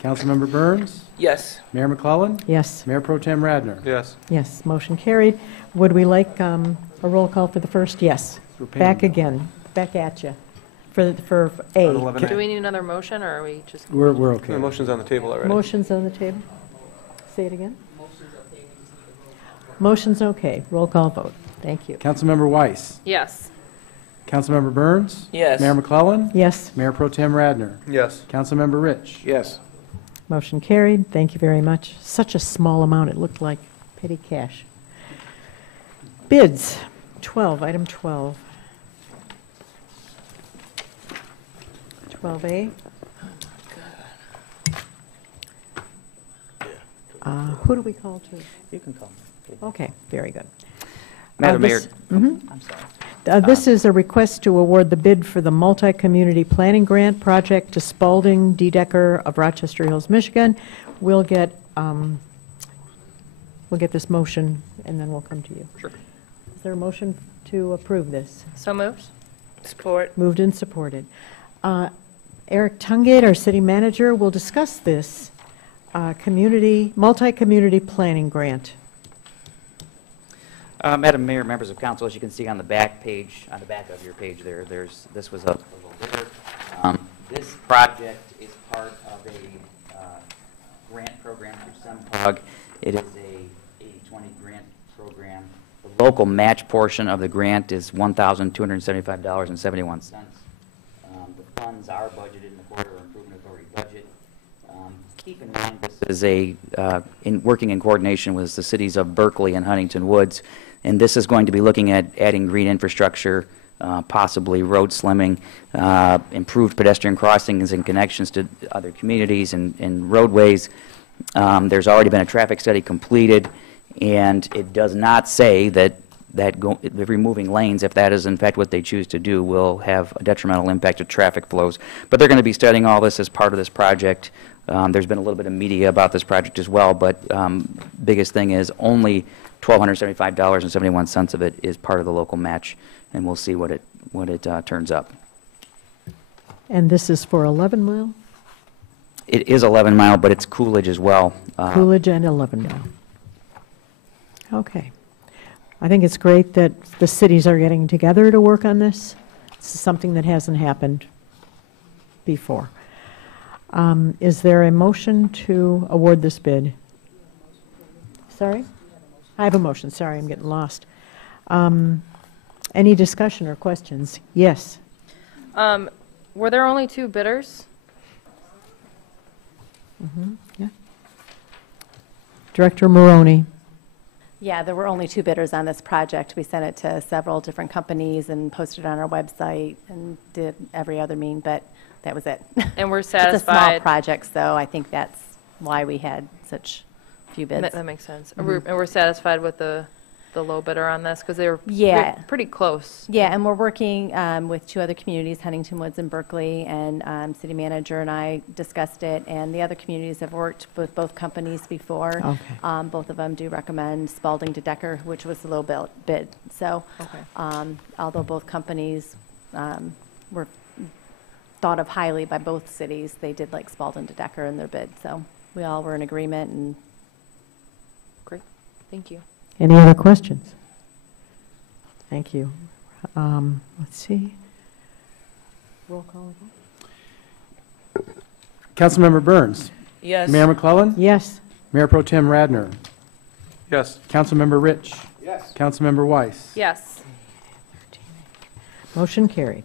Councilmember Burns. Yes. Mayor McClellan. Yes. Mayor Pro Tem Radner. Yes. Yes, motion carried. Would we like a roll call for the first? Yes. For payment. Back again, back at you, for A. On 11A. Do we need another motion, or are we just? We're The okay. motion's on the table already. Motion's on the table. Say it again. Motion's okay. Roll call vote. Thank you. Councilmember Weiss. Yes. Councilmember Burns. Yes. Mayor McClellan. Yes, Mayor Pro Tem Radner. Yes. Councilmember Rich. Yes. motion carried. Thank you very much. Such a small amount, it looked like petty cash. Bids, 12, item 12. 12A. Who do we call to? You can call me. Okay, very good. Madam Mayor. Mhm. I'm sorry. This is a request to award the bid for the multi-community planning grant project to Spalding D. Decker of Rochester Hills, Michigan. We'll get this motion, and then we'll come to you. Sure. Is there a motion to approve this? So moved? Support. Moved and supported. Eric Tungate, our city manager, will discuss this multi-community planning grant. Madam Mayor, members of council, as you can see on the back page, on the back of your page there, this was a little bit. This project is part of a grant program through SEMCOG. It is a 80-20 grant program. The local match portion of the grant is $1,275.71. The funds are budgeted in the Corridor Improvement Authority budget. Keep in mind, this is working in coordination with the cities of Berkeley and Huntington Woods, and this is going to be looking at adding green infrastructure, possibly road slimming, improved pedestrian crossings and connections to other communities and roadways. There's already been a traffic study completed, and it does not say that removing lanes, if that is in fact what they choose to do, will have a detrimental impact to traffic flows. But they're going to be studying all this as part of this project. There's been a little bit of media about this project as well, but biggest thing is only $1,275.71 of it is part of the local match, and we'll see what it turns up. And this is for 11 Mile? It is 11 Mile, but it's Coolidge as well. Coolidge and 11 Mile. Okay. I think it's great that the cities are getting together to work on this. This is something that hasn't happened before. Is there a motion to award this bid? Sorry? I have a motion. Sorry, I'm getting lost. Any discussion or questions? Yes. Were there only 2 bidders? Yeah. Director Maroney. Yeah, there were only 2 bidders on this project. We sent it to several different companies and posted it on our website and did every other mean, but that was it. And we're It's a small satisfied? project, so I think that's why we had such few bids. That makes sense. And we're satisfied with the low bidder on this, because they were Yeah. pretty close. Yeah, and we're working with 2 other communities, Huntington Woods and Berkeley, and city manager and I discussed it, and the other communities have worked with both companies before. Okay. Both of them do recommend Spalding to Decker, which was the low bid. So, although both companies were thought of highly by both cities, they did like Spalding to Decker in their bid. So we all were in agreement. And Great. Thank you. Any other questions? Thank you. Let's see. Roll call. Councilmember Burns. Yes. Mayor McClellan. Yes. Mayor Pro Tem Radner. Yes. Councilmember Rich. Yes. Councilmember Weiss. Yes. Motion carried.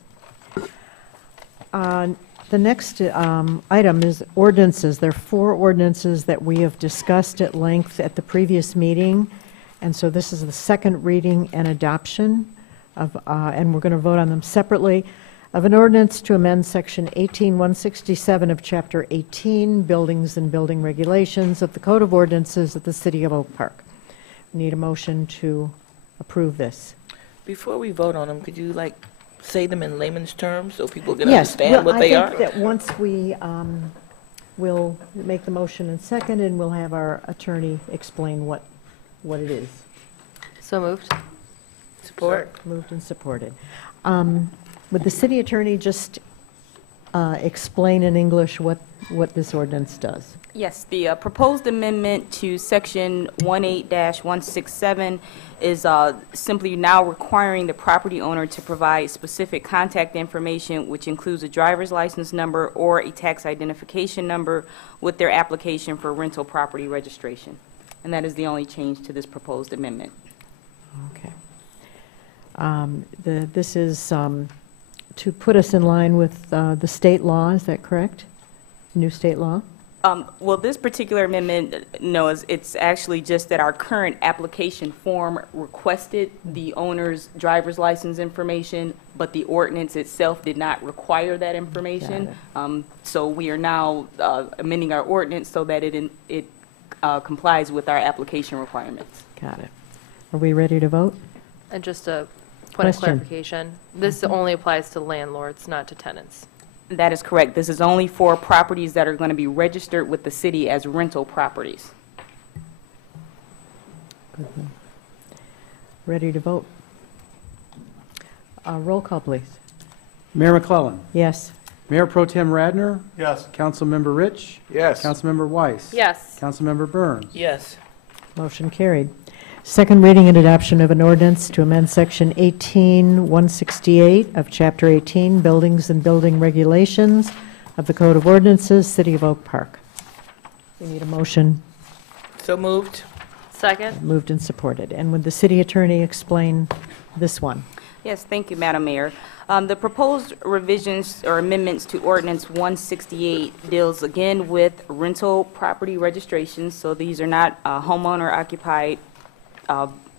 The next item is ordinances. There are 4 ordinances that we have discussed at length at the previous meeting, and so this is the second reading and adoption of, and we're going to vote on them separately, of an ordinance to amend Section 18167 of Chapter 18, Buildings and Building Regulations of the Code of Ordinances of the City of Oak Park. We need a motion to approve this. Before we vote on them, could you say them in layman's terms so people can Yes, understand what they I are? think that once we will make the motion in second, and we'll have our attorney explain what it is. So moved. Support. Moved and supported. Would the city attorney just explain in English what this ordinance does? Yes, the proposed amendment to Section 18-167 is simply now requiring the property owner to provide specific contact information, which includes a driver's license number or a tax identification number with their application for rental property registration. And that is the only change to this proposed amendment. Okay. This is to put us in line with the state law, is that correct? New state law? Well, this particular amendment, no, it's actually just that our current application form requested the owner's driver's license information, but the ordinance itself did not require that information. So we are now amending our ordinance so that it complies with our application requirements. Got it. Are we ready to vote? And just a point of Question. clarification, this only applies to landlords, not to tenants. That is correct. This is only for properties that are going to be registered with the city as rental properties. Ready to vote? Roll call, please. Mayor McClellan. Yes. Mayor Pro Tem Radner. Yes. Councilmember Rich. Yes. Councilmember Weiss. Yes. Councilmember Burns. Yes. Motion carried. Second reading and adoption of an ordinance to amend Section 18168 of Chapter 18, Buildings and Building Regulations of the Code of Ordinances, City of Oak Park. We need a motion. So moved. Second. Moved and supported. And would the city attorney explain this one? Yes, thank you, Madam Mayor. The proposed revisions or amendments to Ordinance 168 deals again with rental property registrations. So these are not homeowner-occupied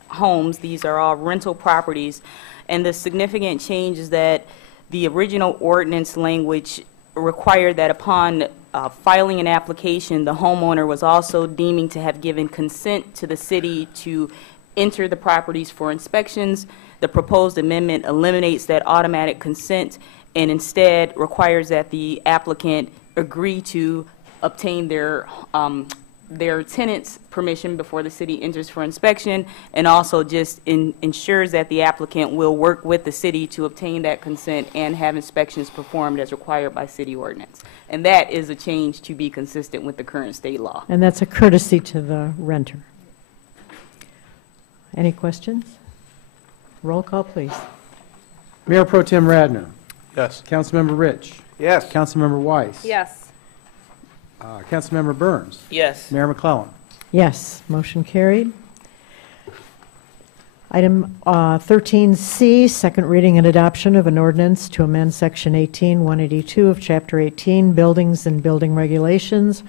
homes. These are all rental properties. And the significant change is that the original ordinance language required that upon filing an application, the homeowner was also deeming to have given consent to the city to enter the properties for inspections. The proposed amendment eliminates that automatic consent and instead requires that the applicant agree to obtain their tenant's permission before the city enters for inspection, and also just ensures that the applicant will work with the city to obtain that consent and have inspections performed as required by city ordinance. And that is a change to be consistent with the current state law. And that's a courtesy to the renter. Any questions? Roll call, please. Mayor Pro Tem Radner. Yes. Councilmember Rich. Yes. Councilmember Weiss. Yes. Councilmember Burns. Yes. Mayor McClellan. Yes, motion carried. Item 13C, second reading and adoption of an ordinance to amend Section 18182 of Chapter 18, Buildings and Building Regulations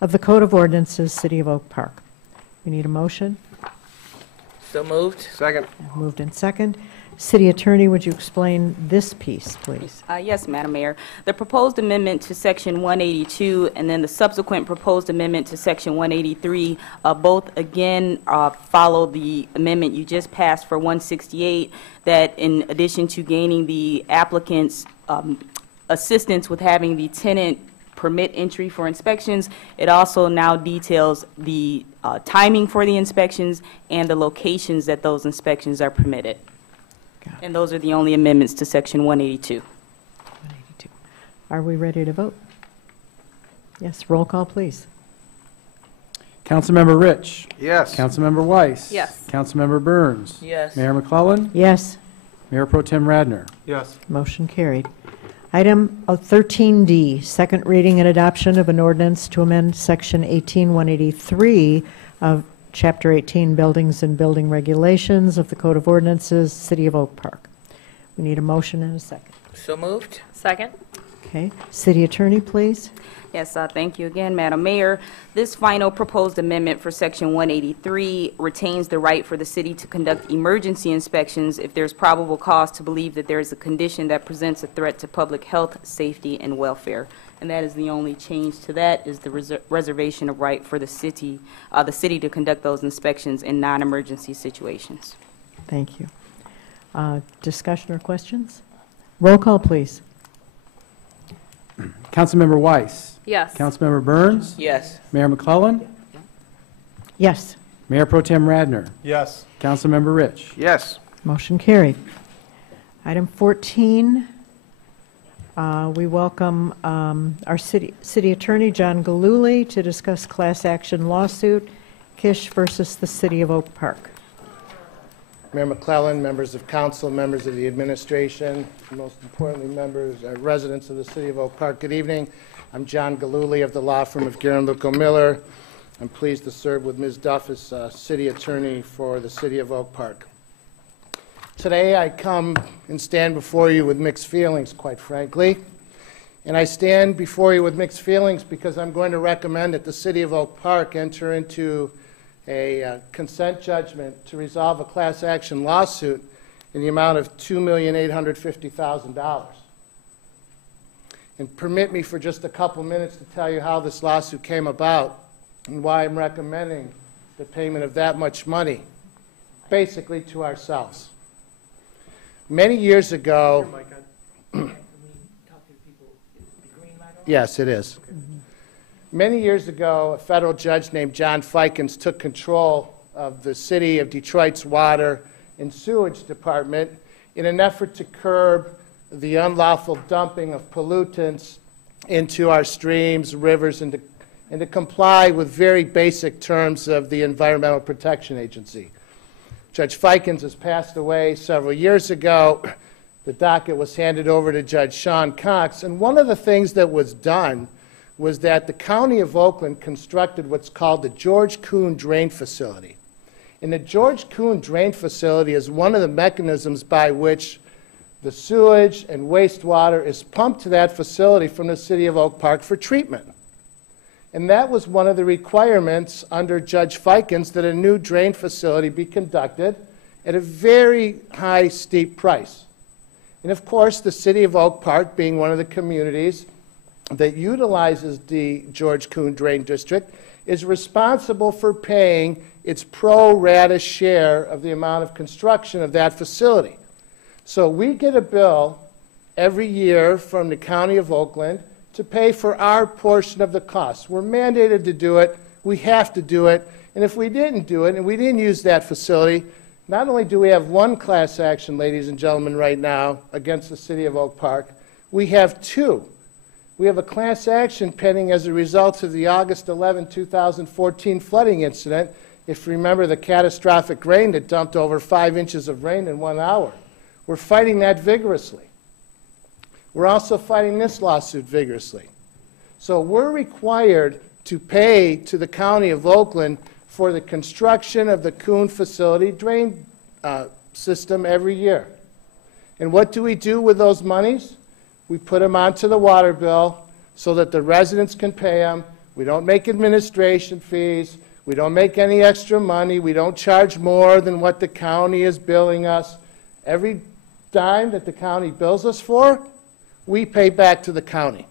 of the Code of Ordinances, City of Oak Park. We need a motion. So moved. Second. Moved in second. City Attorney, would you explain this piece, please? Yes, Madam Mayor. The proposed amendment to Section 182 and then the subsequent proposed amendment to Section 183 both again follow the amendment you just passed for 168, that in addition to gaining the applicant's assistance with having the tenant permit entry for inspections, it also now details the timing for the inspections and the locations that those inspections are permitted. And those are the only amendments to Section 182. 182. Are we ready to vote? Yes, roll call, please. Councilmember Rich. Yes. Councilmember Weiss. Yes. Councilmember Burns. Yes. Mayor McClellan. Yes. Mayor Pro Tem Radner. Yes. Motion carried. Item 13D, second reading and adoption of an ordinance to amend Section 18183 of Chapter 18 Buildings and Building Regulations of the Code of Ordinances, City of Oak Park. We need a motion and a second. So moved. Second? Okay. City Attorney, please. Yes, thank you again, Madam Mayor. This final proposed amendment for Section 183 retains the right for the city to conduct emergency inspections if there's probable cause to believe that there is a condition that presents a threat to public health, safety, and welfare. And that is the only change to that, is the reservation of right for the city to conduct those inspections in non-emergency situations. Thank you. Discussion or questions? Roll call, please. Councilmember Weiss. Yes. Councilmember Burns. Yes. Mayor McClellan. Yes. Mayor Pro Tem Radner. Yes. Councilmember Rich. Yes. Motion carried. Item 14, we welcome our City Attorney, John Galooly, to discuss class action lawsuit, Kish versus the City of Oak Park. Mayor McClellan, members of council, members of the administration, and most importantly, residents of the City of Oak Park, good evening. I'm John Galooly of the law firm of Guerin Luco Miller. I'm pleased to serve with Ms. Duff as City Attorney for the City of Oak Park. Today I come and stand before you with mixed feelings, quite frankly. And I stand before you with mixed feelings because I'm going to recommend that the City of Oak Park enter into a consent judgment to resolve a class action lawsuit in the amount of $2,850,000. And permit me for just a couple minutes to tell you how this lawsuit came about and why I'm recommending the payment of that much money, basically to ourselves. Many years ago, yes, it is. Many years ago, a federal judge named John Fikens took control of the city of Detroit's water and sewage department in an effort to curb the unlawful dumping of pollutants into our streams, rivers, and to comply with very basic terms of the Environmental Protection Agency. Judge Fikens has passed away several years ago. The docket was handed over to Judge Sean Cox, and one of the things that was done was that the County of Oakland constructed what's called the George Kuhn Drain Facility. And the George Kuhn Drain Facility is one of the mechanisms by which the sewage and wastewater is pumped to that facility from the City of Oak Park for treatment. And that was one of the requirements under Judge Fikens, that a new drain facility be conducted at a very high, steep price. And of course, the City of Oak Park, being one of the communities that utilizes the George Kuhn Drain District, is responsible for paying its pro rata share of the amount of construction of that facility. So we get a bill every year from the County of Oakland to pay for our portion of the cost. We're mandated to do it. We have to do it. And if we didn't do it and we didn't use that facility, not only do we have one class action, ladies and gentlemen, right now against the City of Oak Park, we have two. We have a class action pending as a result of the August 11, 2014 flooding incident. If you remember the catastrophic rain that dumped over 5 inches of rain in 1 hour. We're fighting that vigorously. We're also fighting this lawsuit vigorously. So we're required to pay to the County of Oakland for the construction of the Kuhn facility drain system every year. And what do we do with those monies? We put them onto the water bill so that the residents can pay them. We don't make administration fees. We don't make any extra money. We don't charge more than what the county is billing us. Every dime that the county bills us for, we pay back to the county.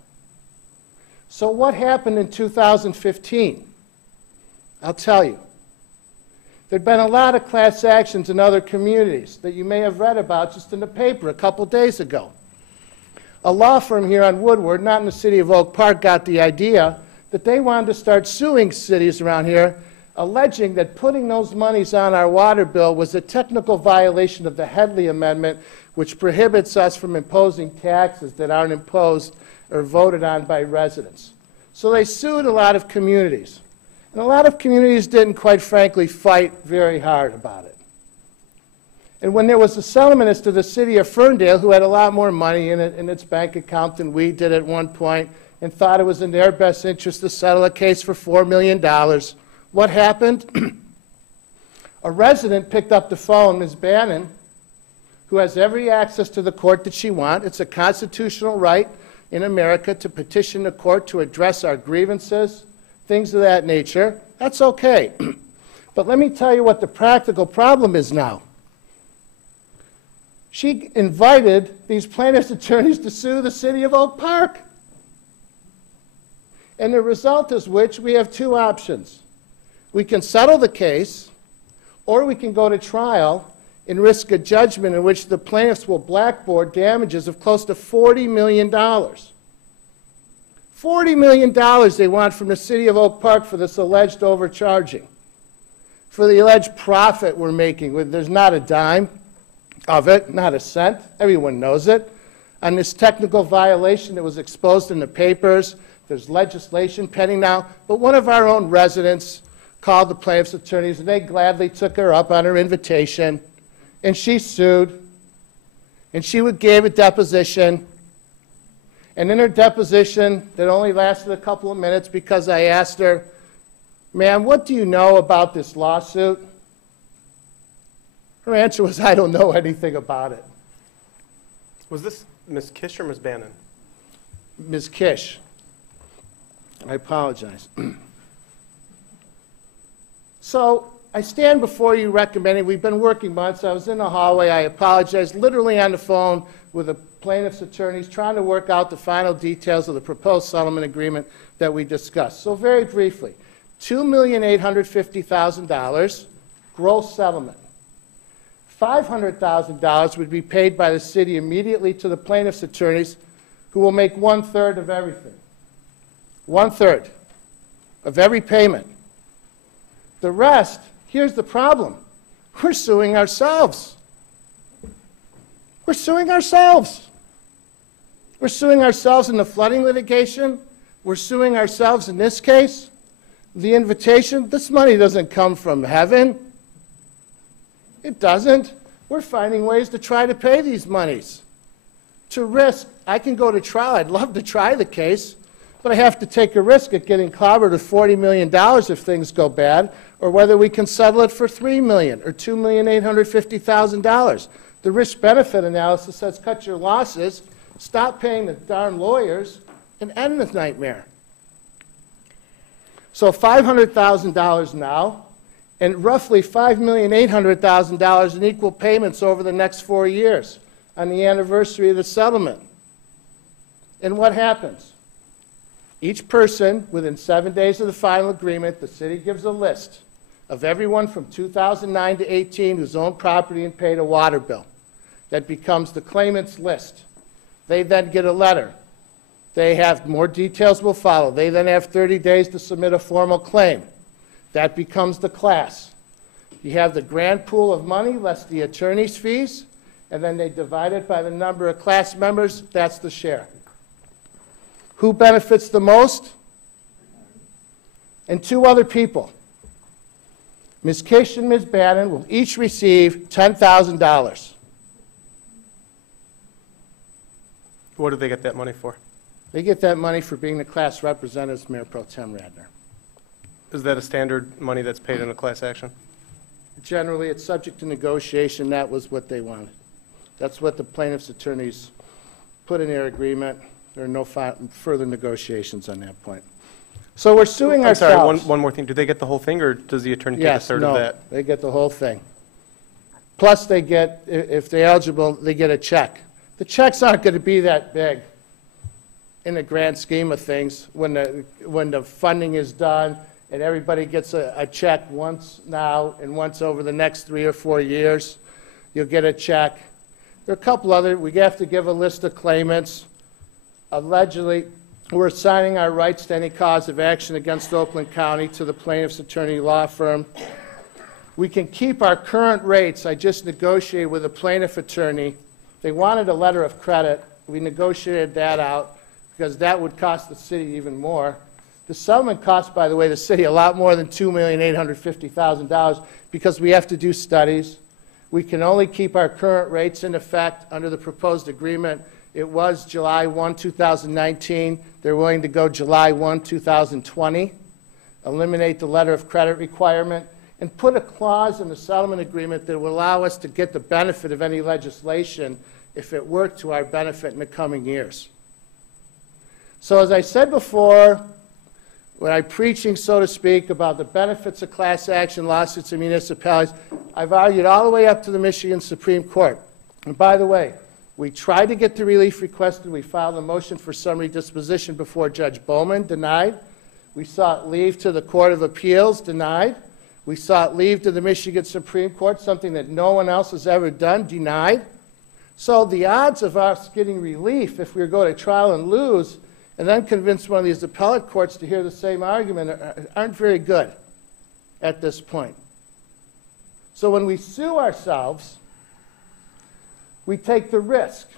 So what happened in 2015? I'll tell you. There'd been a lot of class actions in other communities that you may have read about just in the paper a couple days ago. A law firm here on Woodward, not in the City of Oak Park, got the idea that they wanted to start suing cities around here, alleging that putting those monies on our water bill was a technical violation of the Headley Amendment, which prohibits us from imposing taxes that aren't imposed or voted on by residents. So they sued a lot of communities. And a lot of communities didn't, quite frankly, fight very hard about it. And when there was a settlement as to the city of Ferndale, who had a lot more money in its bank account than we did at one point, and thought it was in their best interest to settle a case for $4 million, what happened? A resident picked up the phone, Ms. Bannon, who has every access to the court that she wants. It's a constitutional right in America to petition the court to address our grievances, things of that nature. That's okay. But let me tell you what the practical problem is now. She invited these plaintiffs' attorneys to sue the city of Oak Park. And the result is which we have two options. We can settle the case, or we can go to trial and risk a judgment in which the plaintiffs will blackboard damages of close to $40 million. $40 million they want from the city of Oak Park for this alleged overcharging, for the alleged profit we're making. There's not a dime of it, not a cent. Everyone knows it. On this technical violation that was exposed in the papers, there's legislation pending now, but one of our own residents called the plaintiff's attorneys, and they gladly took her up on her invitation, and she sued, and she gave a deposition, and in her deposition that only lasted a couple of minutes because I asked her, ma'am, what do you know about this lawsuit? Her answer was, I don't know anything about it. Was this Ms. Kish or Ms. Bannon? Ms. Kish. I apologize. So I stand before you recommending, we've been working months, I was in the hallway, I apologize, literally on the phone with the plaintiff's attorneys trying to work out the final details of the proposed settlement agreement that we discussed. So very briefly, $2,850,000 gross settlement. $500,000 would be paid by the city immediately to the plaintiff's attorneys, who will make 1/3 of everything. 1/3 of every payment. The rest, here's the problem. We're suing ourselves. We're suing ourselves. We're suing ourselves in the flooding litigation. We're suing ourselves in this case. The invitation, this money doesn't come from heaven. It doesn't. We're finding ways to try to pay these monies. To risk, I can go to trial. I'd love to try the case, but I have to take a risk at getting clobbered with $40 million if things go bad, or whether we can settle it for $3 million or $2,850,000. The risk-benefit analysis says cut your losses, stop paying the darn lawyers, and end this nightmare. So $500,000 now, and roughly $5,800,000 in equal payments over the next 4 years on the anniversary of the settlement. And what happens? Each person, within 7 days of the final agreement, the city gives a list of everyone from 2009 to 18 who's owned property and paid a water bill. That becomes the claimant's list. They then get a letter. They have more details will follow. They then have 30 days to submit a formal claim. That becomes the class. You have the grand pool of money less the attorney's fees, and then they divide it by the number of class members. That's the share. Who benefits the most? And two other people. Ms. Kish and Ms. Bannon will each receive $10,000. What do they get that money for? They get that money for being the class representatives, Mayor Pro Tem Radner. Is that a standard money that's paid in a class action? Generally, it's subject to negotiation. That was what they wanted. That's what the plaintiff's attorneys put in their agreement. There are no further negotiations on that point. So we're suing ourselves. I'm sorry, one more thing. Do they get the whole thing, or does the attorney take a third of that? They get the whole thing. Plus, they get, if they're eligible, they get a check. The checks aren't going to be that big in the grand scheme of things when the funding is done and everybody gets a check once now and once over the next 3 or 4 years. You'll get a check. There are a couple other, we have to give a list of claimants. Allegedly, we're assigning our rights to any cause of action against Oakland County to the plaintiff's attorney law firm. We can keep our current rates. I just negotiated with a plaintiff attorney. They wanted a letter of credit. We negotiated that out because that would cost the city even more. The settlement costs, by the way, the city a lot more than $2,850,000 because we have to do studies. We can only keep our current rates in effect under the proposed agreement. It was July 1, 2019. They're willing to go July 1, 2020, eliminate the letter of credit requirement, and put a clause in the settlement agreement that will allow us to get the benefit of any legislation if it worked to our benefit in the coming years. So as I said before, when I'm preaching, so to speak, about the benefits of class action lawsuits in municipalities, I've argued all the way up to the Michigan Supreme Court. And by the way, we tried to get the relief requested. We filed a motion for summary disposition before Judge Bowman, denied. We sought leave to the Court of Appeals, denied. We sought leave to the Michigan Supreme Court, something that no one else has ever done, denied. So the odds of us getting relief if we go to trial and lose and then convince one of these appellate courts to hear the same argument aren't very good at this point. So when we sue ourselves, we take the risk.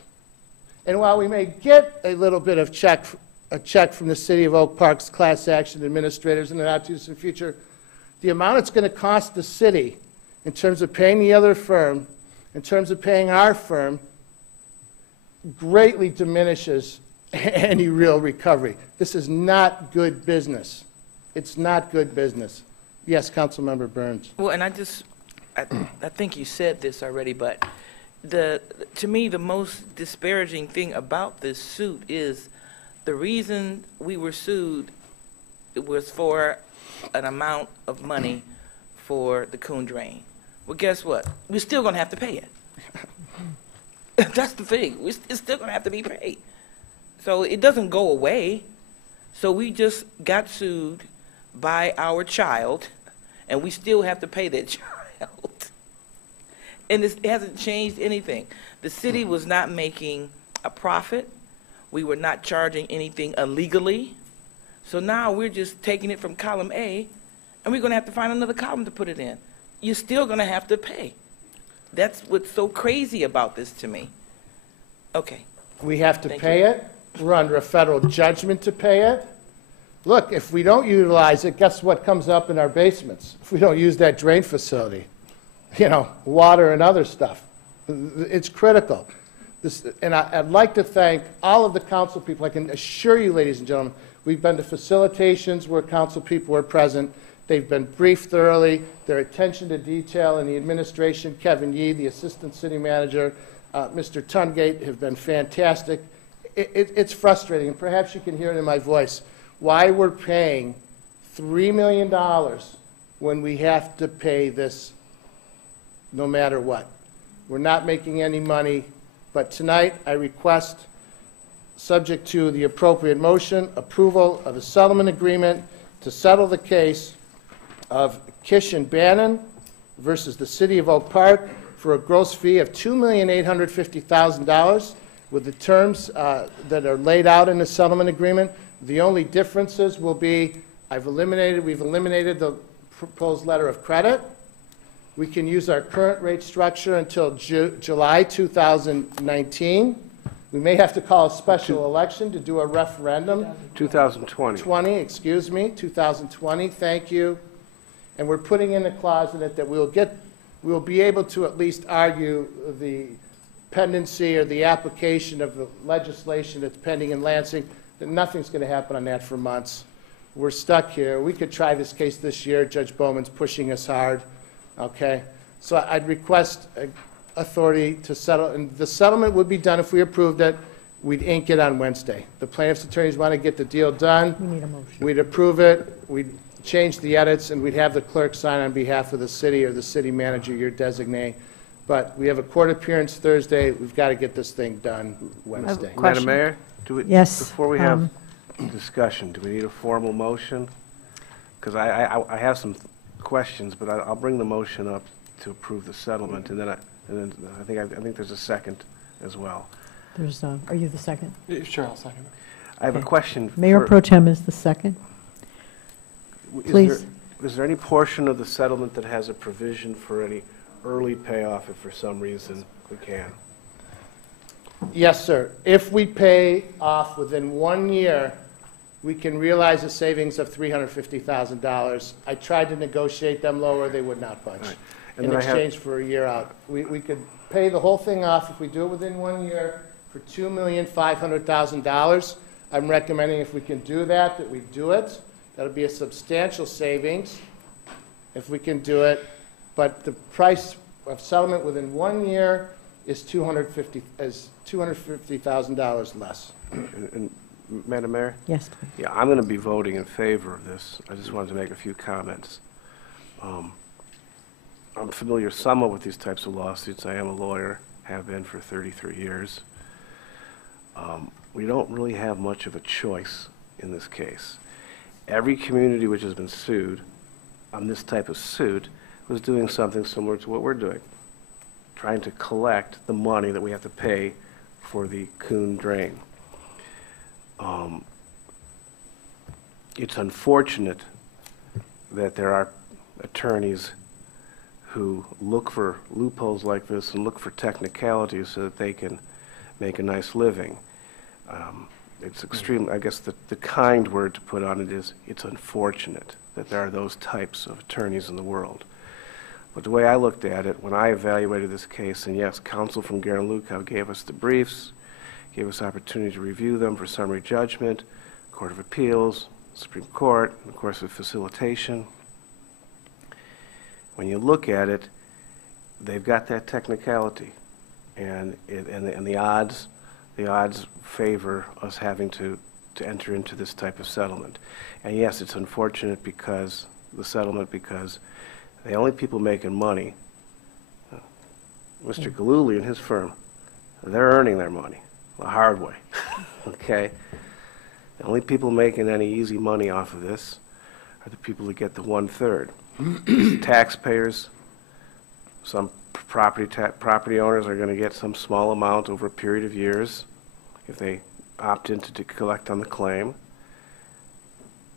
And while we may get a little bit of a check from the City of Oak Park's class action administrators in the not-too-distant future, the amount it's going to cost the city in terms of paying the other firm, in terms of paying our firm, greatly diminishes any real recovery. This is not good business. It's not good business. Yes, Councilmember Burns. Well, and I think you said this already, but to me, the most disparaging thing about this suit is the reason we were sued was for an amount of money for the Coon Drain. Well, guess what? We're still going to have to pay it. That's the thing. It's still going to have to be paid. So it doesn't go away. So we just got sued by our child, and we still have to pay that child. And it hasn't changed anything. The city was not making a profit. We were not charging anything illegally. So now we're just taking it from column A, and we're going to have to find another column to put it in. You're still going to have to pay. That's what's so crazy about this to me. Okay. We have to pay it. We're under a federal judgment to pay it. Look, if we don't utilize it, guess what comes up in our basements? If we don't use that drain facility, you know, water and other stuff. It's critical. And I'd like to thank all of the council people. I can assure you, ladies and gentlemen, we've been to facilitations where council people were present. They've been briefed thoroughly. Their attention to detail and the administration, Kevin Yee, the assistant city manager, Mr. Tungate, have been fantastic. It's frustrating, and perhaps you can hear it in my voice, why we're paying $3 million when we have to pay this no matter what. We're not making any money, but tonight I request, subject to the appropriate motion, approval of a settlement agreement to settle the case of Kish and Bannon versus the City of Oak Park for a gross fee of $2,850,000 with the terms that are laid out in the settlement agreement. The only differences will be we've eliminated the proposed letter of credit. We can use our current rate structure until July 2019. We may have to call a special election to do a referendum. 2020. 2020, thank you. And we're putting in a clause in it that we'll be able to at least argue the pendency or the application of the legislation that's pending in Lansing, that nothing's going to happen on that for months. We're stuck here. We could try this case this year. Judge Bowman's pushing us hard. Okay? So I'd request authority to settle, and the settlement would be done if we approved it. We'd ink it on Wednesday. The plaintiff's attorneys want to get the deal done. We need a motion. We'd approve it. We'd change the edits, and we'd have the clerk sign on behalf of the city or the city manager, your designee. But we have a court appearance Thursday. We've got to get this thing done Wednesday. Madam Mayor, yes, before we have discussion, do we need a formal motion? Because I have some questions, but I'll bring the motion up to approve the settlement, and then I think there's a second as well. There's, are you the second? Sure, I'll second it. I have a question. Mayor Pro Tem is the second. Please. Is there any portion of the settlement that has a provision for any early payoff if for some reason we can? Yes, sir. If we pay off within 1 year we can realize a savings of $350,000. I tried to negotiate them lower, they would not budge. Right. And In then I have- exchange for a year out. We could pay the whole thing off if we do it within 1 year for $2,500,000. I'm recommending if we can do that, that we do it. That'll be a substantial savings if we can do it. But the price of settlement within 1 year is $250,000 less. And Madam Mayor? Yes, please. Yeah, I'm going to be voting in favor of this. I just wanted to make a few comments. I'm familiar somewhat with these types of lawsuits. I am a lawyer, have been for 33 years. We don't really have much of a choice in this case. Every community which has been sued on this type of suit was doing something similar to what we're doing, trying to collect the money that we have to pay for the Coon drain. It's unfortunate that there are attorneys who look for loopholes like this and look for technicalities so that they can make a nice living. It's extremely, I guess the kind word to put on it is, it's unfortunate that there are those types of attorneys in the world. But the way I looked at it, when I evaluated this case, and yes, counsel from Garen Lukow gave us the briefs, gave us opportunity to review them for summary judgment, Court of Appeals, Supreme Court, and of course the facilitation. When you look at it, they've got that technicality, and the odds favor us having to enter into this type of settlement. And yes, it's unfortunate because the only people making money, Mr. Galuli and his firm, they're earning their money the hard way. Okay? The only people making any easy money off of this are the people that get the 1/3. The taxpayers, some property owners are going to get some small amount over a period of years if they opt in to collect on the claim.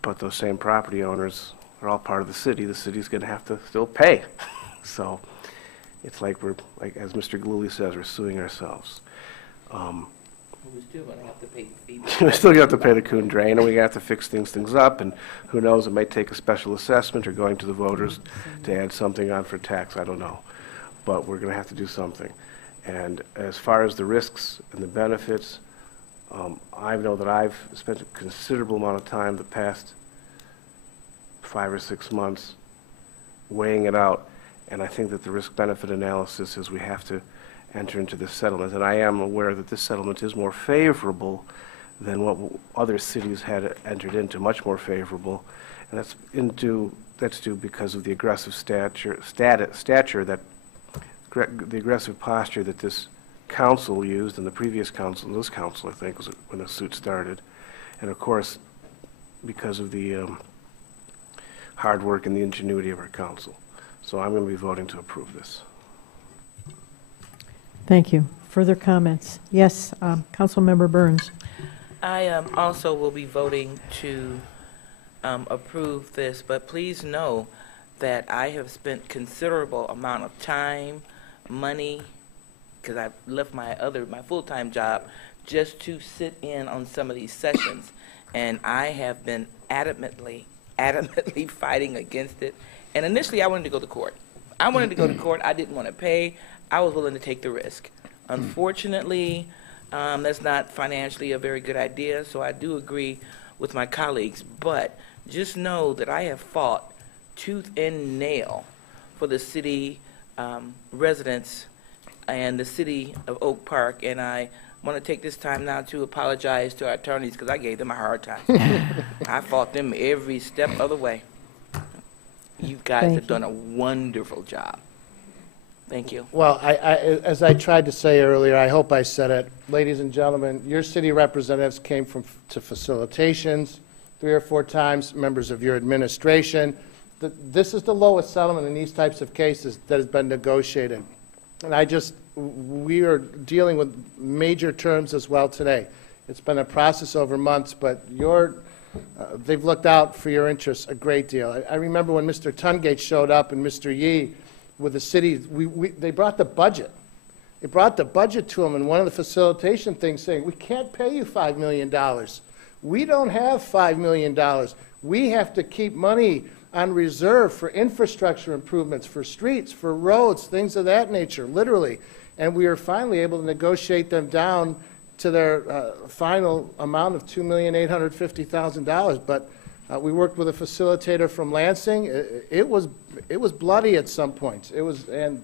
But those same property owners are all part of the city. The city's going to have to still pay. So it's like we're, like as Mr. Galuli says, we're suing ourselves. We're still going to have to pay the fee. We still have to pay the Coon drain, and we have to fix things up, and who knows, it may take a special assessment or going to the voters to add something on for tax, I don't know. But we're going to have to do something. And as far as the risks and the benefits, I know that I've spent a considerable amount of time the past 5 or 6 months weighing it out, and I think that the risk-benefit analysis is we have to enter into this settlement. And I am aware that this settlement is more favorable than what other cities had entered into, much more favorable, and that's due because of the aggressive the aggressive posture that this council used, and the previous council, this council, I think, was when the suit started, and of course, because of the hard work and the ingenuity of our council. So I'm going to be voting to approve this. Thank you. Further comments? Yes, Councilmember Burns. I also will be voting to approve this, but please know that I have spent considerable amount of time, money, because I left my full-time job just to sit in on some of these sessions, and I have been adamantly fighting against it. And initially, I wanted to go to court. I didn't want to pay. I was willing to take the risk. Unfortunately, that's not financially a very good idea, so I do agree with my colleagues. But just know that I have fought tooth and nail for the city residents and the city of Oak Park, and I want to take this time now to apologize to our attorneys because I gave them a hard time. I fought them every step of the way. You guys have done a wonderful job. Thank you. Well, as I tried to say earlier, I hope I said it. Ladies and gentlemen, your city representatives came to facilitations 3 or 4 times, members of your administration. This is the lowest settlement in these types of cases that has been negotiated. And we are dealing with major terms as well today. It's been a process over months, but they've looked out for your interests a great deal. I remember when Mr. Tungate showed up and Mr. Yee with the city, they brought the budget. They brought the budget to him, and one of the facilitation things saying, we can't pay you $5 million. We don't have $5 million. We have to keep money on reserve for infrastructure improvements, for streets, for roads, things of that nature, literally. And we are finally able to negotiate them down to their final amount of $2,850,000. But we worked with a facilitator from Lansing. It was bloody at some points. And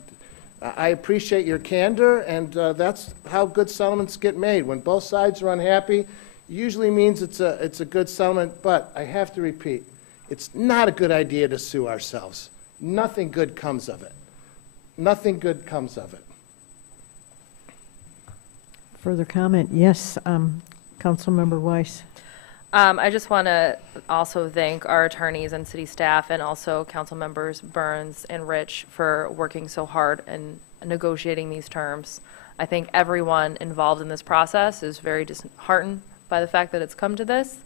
I appreciate your candor, and that's how good settlements get made. When both sides are unhappy, usually means it's a good settlement. But I have to repeat, it's not a good idea to sue ourselves. Nothing good comes of it. Nothing good comes of it. Further comment? Yes, Councilmember Weiss. I just want to also thank our attorneys and city staff and also council members Burns and Rich for working so hard and negotiating these terms. I think everyone involved in this process is very disheartened by the fact that it's come to this.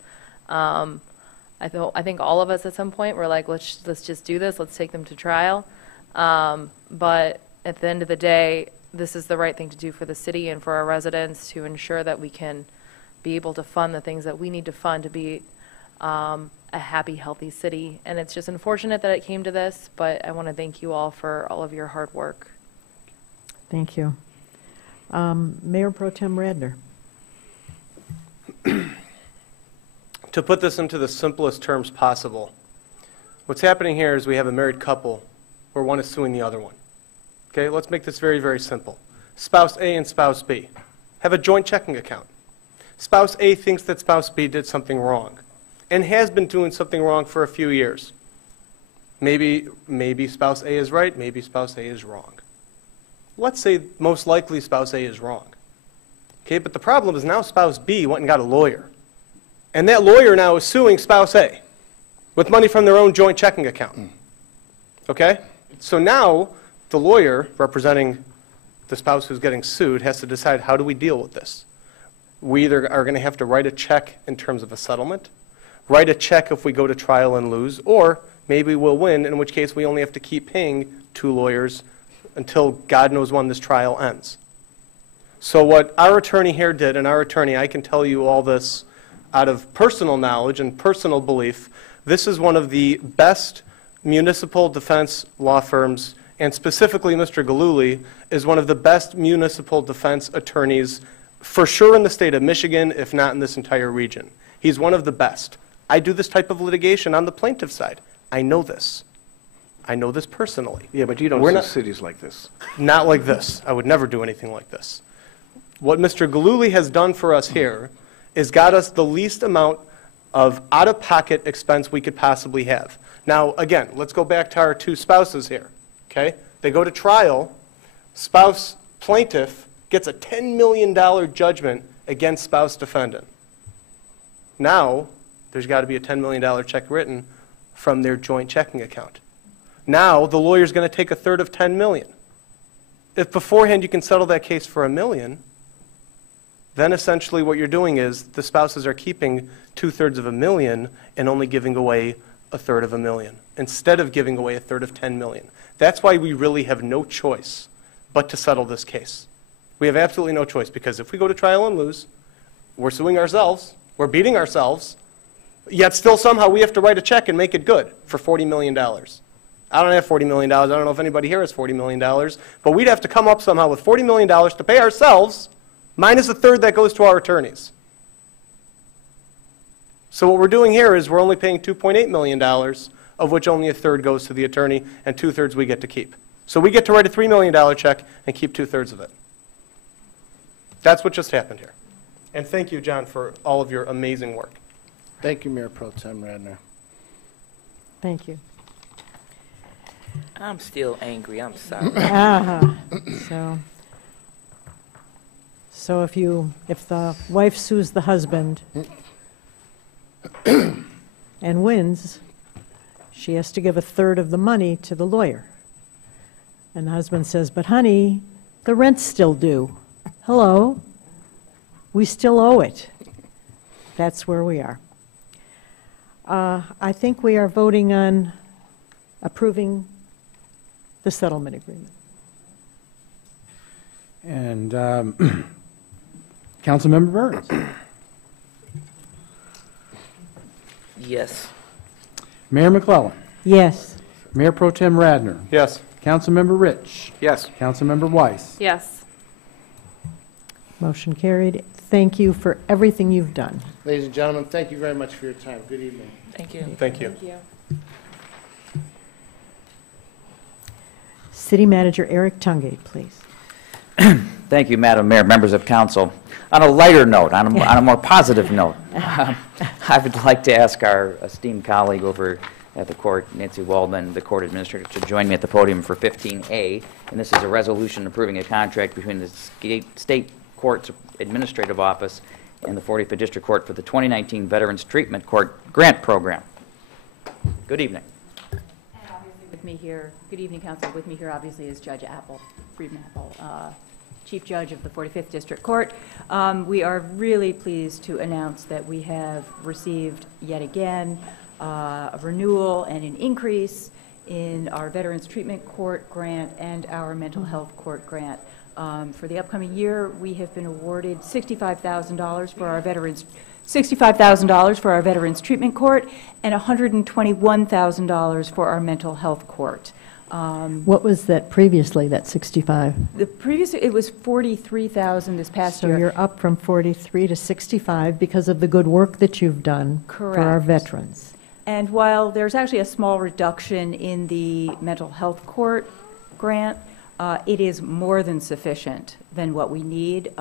I think all of us at some point were like, let's just do this. Let's take them to trial. But at the end of the day, this is the right thing to do for the city and for our residents to ensure that we can be able to fund the things that we need to fund to be a happy, healthy city. And it's just unfortunate that it came to this, but I want to thank you all for all of your hard work. Thank you. Mayor Pro Tem Radner. To put this into the simplest terms possible, what's happening here is we have a married couple where one is suing the other one. Okay, let's make this very, very simple. Spouse A and Spouse B have a joint checking account. Spouse A thinks that Spouse B did something wrong and has been doing something wrong for a few years. Maybe Spouse A is right, maybe Spouse A is wrong. Let's say most likely Spouse A is wrong. Okay, but the problem is now Spouse B went and got a lawyer. And that lawyer now is suing Spouse A with money from their own joint checking account. Okay? So now the lawyer representing the spouse who's getting sued has to decide, how do we deal with this? We either are going to have to write a check in terms of a settlement, write a check if we go to trial and lose, or maybe we'll win, in which case we only have to keep paying 2 lawyers until God knows when this trial ends. So what our attorney here did, and our attorney, I can tell you all this out of personal knowledge and personal belief, this is one of the best municipal defense law firms, and specifically Mr. Galuli is one of the best municipal defense attorneys for sure in the state of Michigan, if not in this entire region. He's one of the best. I do this type of litigation on the plaintiff side. I know this. I know this personally. Yeah, but you don't see cities like this. Not like this. I would never do anything like this. What Mr. Galuli has done for us here is got us the least amount of out-of-pocket expense we could possibly have. Now, again, let's go back to our 2 spouses here. Okay? They go to trial. Spouse plaintiff gets a $10 million judgment against spouse defendant. Now, there's got to be a $10 million check written from their joint checking account. Now, the lawyer's going to take a third of $10 million. If beforehand you can settle that case for $1 million, then essentially what you're doing is the spouses are keeping 2/3 of $1 million and only giving away a third of $1 million, instead of giving away a third of $10 million. That's why we really have no choice but to settle this case. We have absolutely no choice, because if we go to trial and lose, we're suing ourselves, we're beating ourselves, yet still somehow we have to write a check and make it good for $40 million. I don't have $40 million. I don't know if anybody here has $40 million, but we'd have to come up somehow with $40 million to pay ourselves, minus a third that goes to our attorneys. So what we're doing here is we're only paying $2.8 million, of which only a third goes to the attorney, and 2/3 we get to keep. So we get to write a $3 million check and keep 2/3 of it. That's what just happened here. And thank you, John, for all of your amazing work. Thank you, Mayor Pro Tem Radner. Thank you. I'm still angry. I'm sorry. So if the wife sues the husband and wins, she has to give a third of the money to the lawyer. And the husband says, but honey, the rent's still due. Hello, we still owe it. That's where we are. I think we are voting on approving the settlement agreement. And Councilmember Burns. Yes. Mayor McClellan. Yes. Mayor Pro Tem Radner. Yes. Councilmember Rich. Yes. Councilmember Weiss. Yes. Motion carried. Thank you for everything you've done. Ladies and gentlemen, thank you very much for your time. Good evening. Thank you. Thank you. City Manager Eric Tungate, please. Thank you, Madam Mayor, members of council. On a lighter note, on a more positive note, I would like to ask our esteemed colleague over at the court, Nancy Waldman, the court administrator, to join me at the podium for 15A. And this is a resolution approving a contract between the State Court's Administrative Office and the 45th District Court for the 2019 Veterans Treatment Court Grant Program. Good evening. And obviously with me here, good evening, council. With me here, obviously, is Judge Apple, Friedman Apple, Chief Judge of the 45th District Court. We are really pleased to announce that we have received yet again a renewal and an increase in our Veterans Treatment Court grant and our Mental Health Court grant. For the upcoming year, we have been awarded $65,000 for our veterans. $65,000 for our Veterans Treatment Court and $121,000 for our Mental Health Court. What was that previously, that 65? The previous, it was $43,000 this past So year. you're up from 43 to 65 because of the good work that you've done for our Correct. veterans. And while there's actually a small reduction in the Mental Health Court grant, it is more than sufficient than what we need.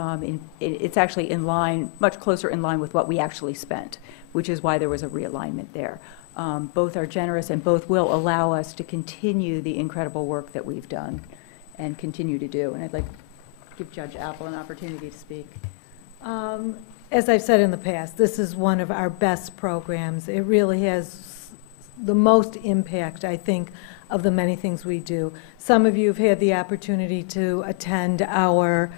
It's actually in line, much closer in line with what we actually spent, which is why there was a realignment there. Both are generous and both will allow us to continue the incredible work that we've done and continue to do. And I'd like to give Judge Apple an opportunity to speak. As I've said in the past, this is one of our best programs. It really has the most impact, I think, of the many things we do. Some of you have had the opportunity to attend our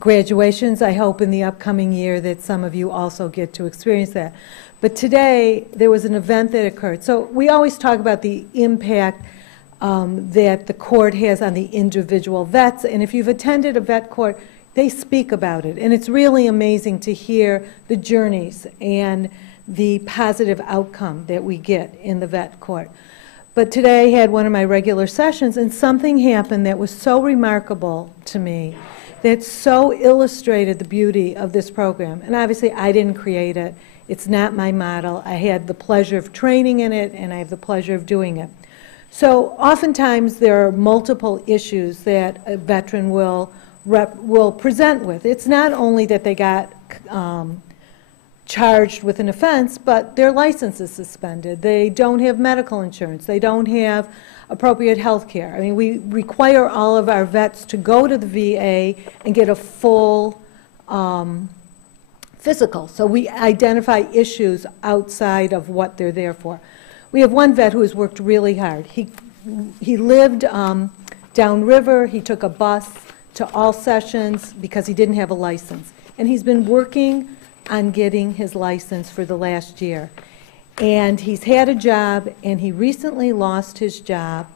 graduations. I hope in the upcoming year that some of you also get to experience that. But today, there was an event that occurred. So we always talk about the impact that the court has on the individual vets. And if you've attended a vet court, they speak about it. And it's really amazing to hear the journeys and the positive outcome that we get in the vet court. But today I had one of my regular sessions, and something happened that was so remarkable to me, that so illustrated the beauty of this program. And obviously, I didn't create it. It's not my model. I had the pleasure of training in it, and I have the pleasure of doing it. So oftentimes, there are multiple issues that a veteran will present with. It's not only that they got charged with an offense, but their license is suspended. They don't have medical insurance. They don't have appropriate health care. I mean, we require all of our vets to go to the VA and get a full physical. So we identify issues outside of what they're there for. We have one vet who has worked really hard. He lived downriver. He took a bus to all sessions because he didn't have a license. And he's been working on getting his license for the last year. And he's had a job, and he recently lost his job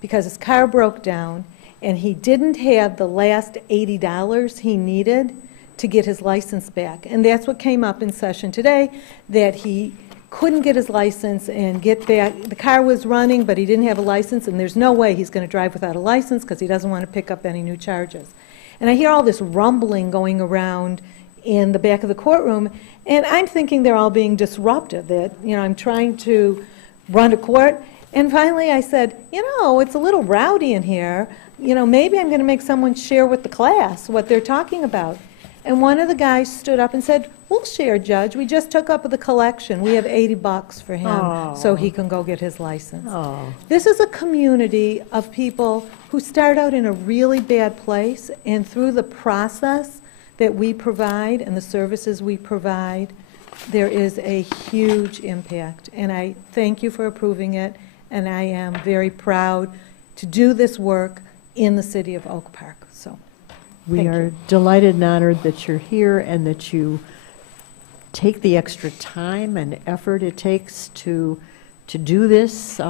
because his car broke down, and he didn't have the last $80 he needed to get his license back. And that's what came up in session today, that he couldn't get his license and get back. The car was running, but he didn't have a license, and there's no way he's going to drive without a license because he doesn't want to pick up any new charges. And I hear all this rumbling going around in the back of the courtroom, and I'm thinking they're all being disruptive, that, you know, I'm trying to run a court. And finally I said, you know, it's a little rowdy in here. You know, maybe I'm going to make someone share with the class what they're talking about. And one of the guys stood up and said, we'll share, Judge. We just took up the collection. We have $80 for him so he can go get his license. This is a community of people who start out in a really bad place, and through the process that we provide and the services we provide, there is a huge impact. And I thank you for approving it, and I am very proud to do this work in the city of Oak Park. So We are delighted and honored that you're here and that you take the extra time and effort it takes to do this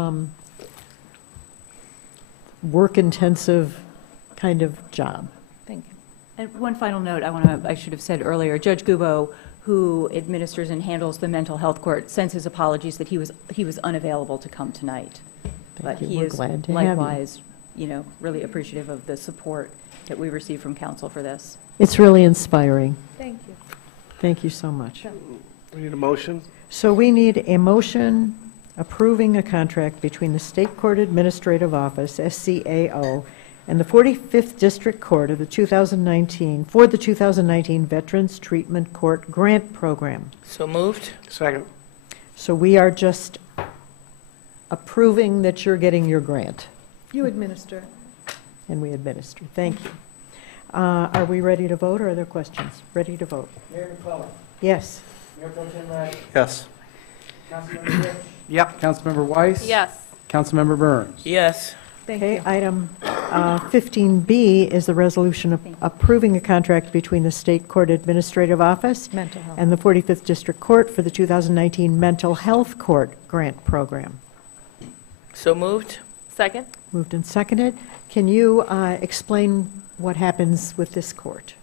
work-intensive kind of job. Thank you. And one final note I should have said earlier, Judge Gubo who administers and handles the mental health court, sends his apologies that he was unavailable to come tonight. But you. he We're is glad to have you. likewise, really appreciative of the support that we receive from council for this. It's really inspiring. Thank you. Thank you so much. We need a motion? So we need a motion approving a contract between the State Court Administrative Office, SCAO, and the 45th District Court of the 2019 Veterans Treatment Court Grant Program. So moved. Second. So we are just approving that you're getting your grant, You administer. and we administer. Thank you. Are we ready to vote, or are there questions? Ready to vote? Mayor McClellan. Yes. Mayor Pro Tem Radner. Yes. Councilmember Rich. Yep. Councilmember Weiss. Yes. Councilmember Burns. Yes. Thank Okay, you. item 15B is the resolution approving a contract between the State Court Administrative Office Mental health. and the 45th District Court for the 2019 Mental Health Court Grant Program. So moved. Second? Moved and seconded. Can you explain what happens with this court?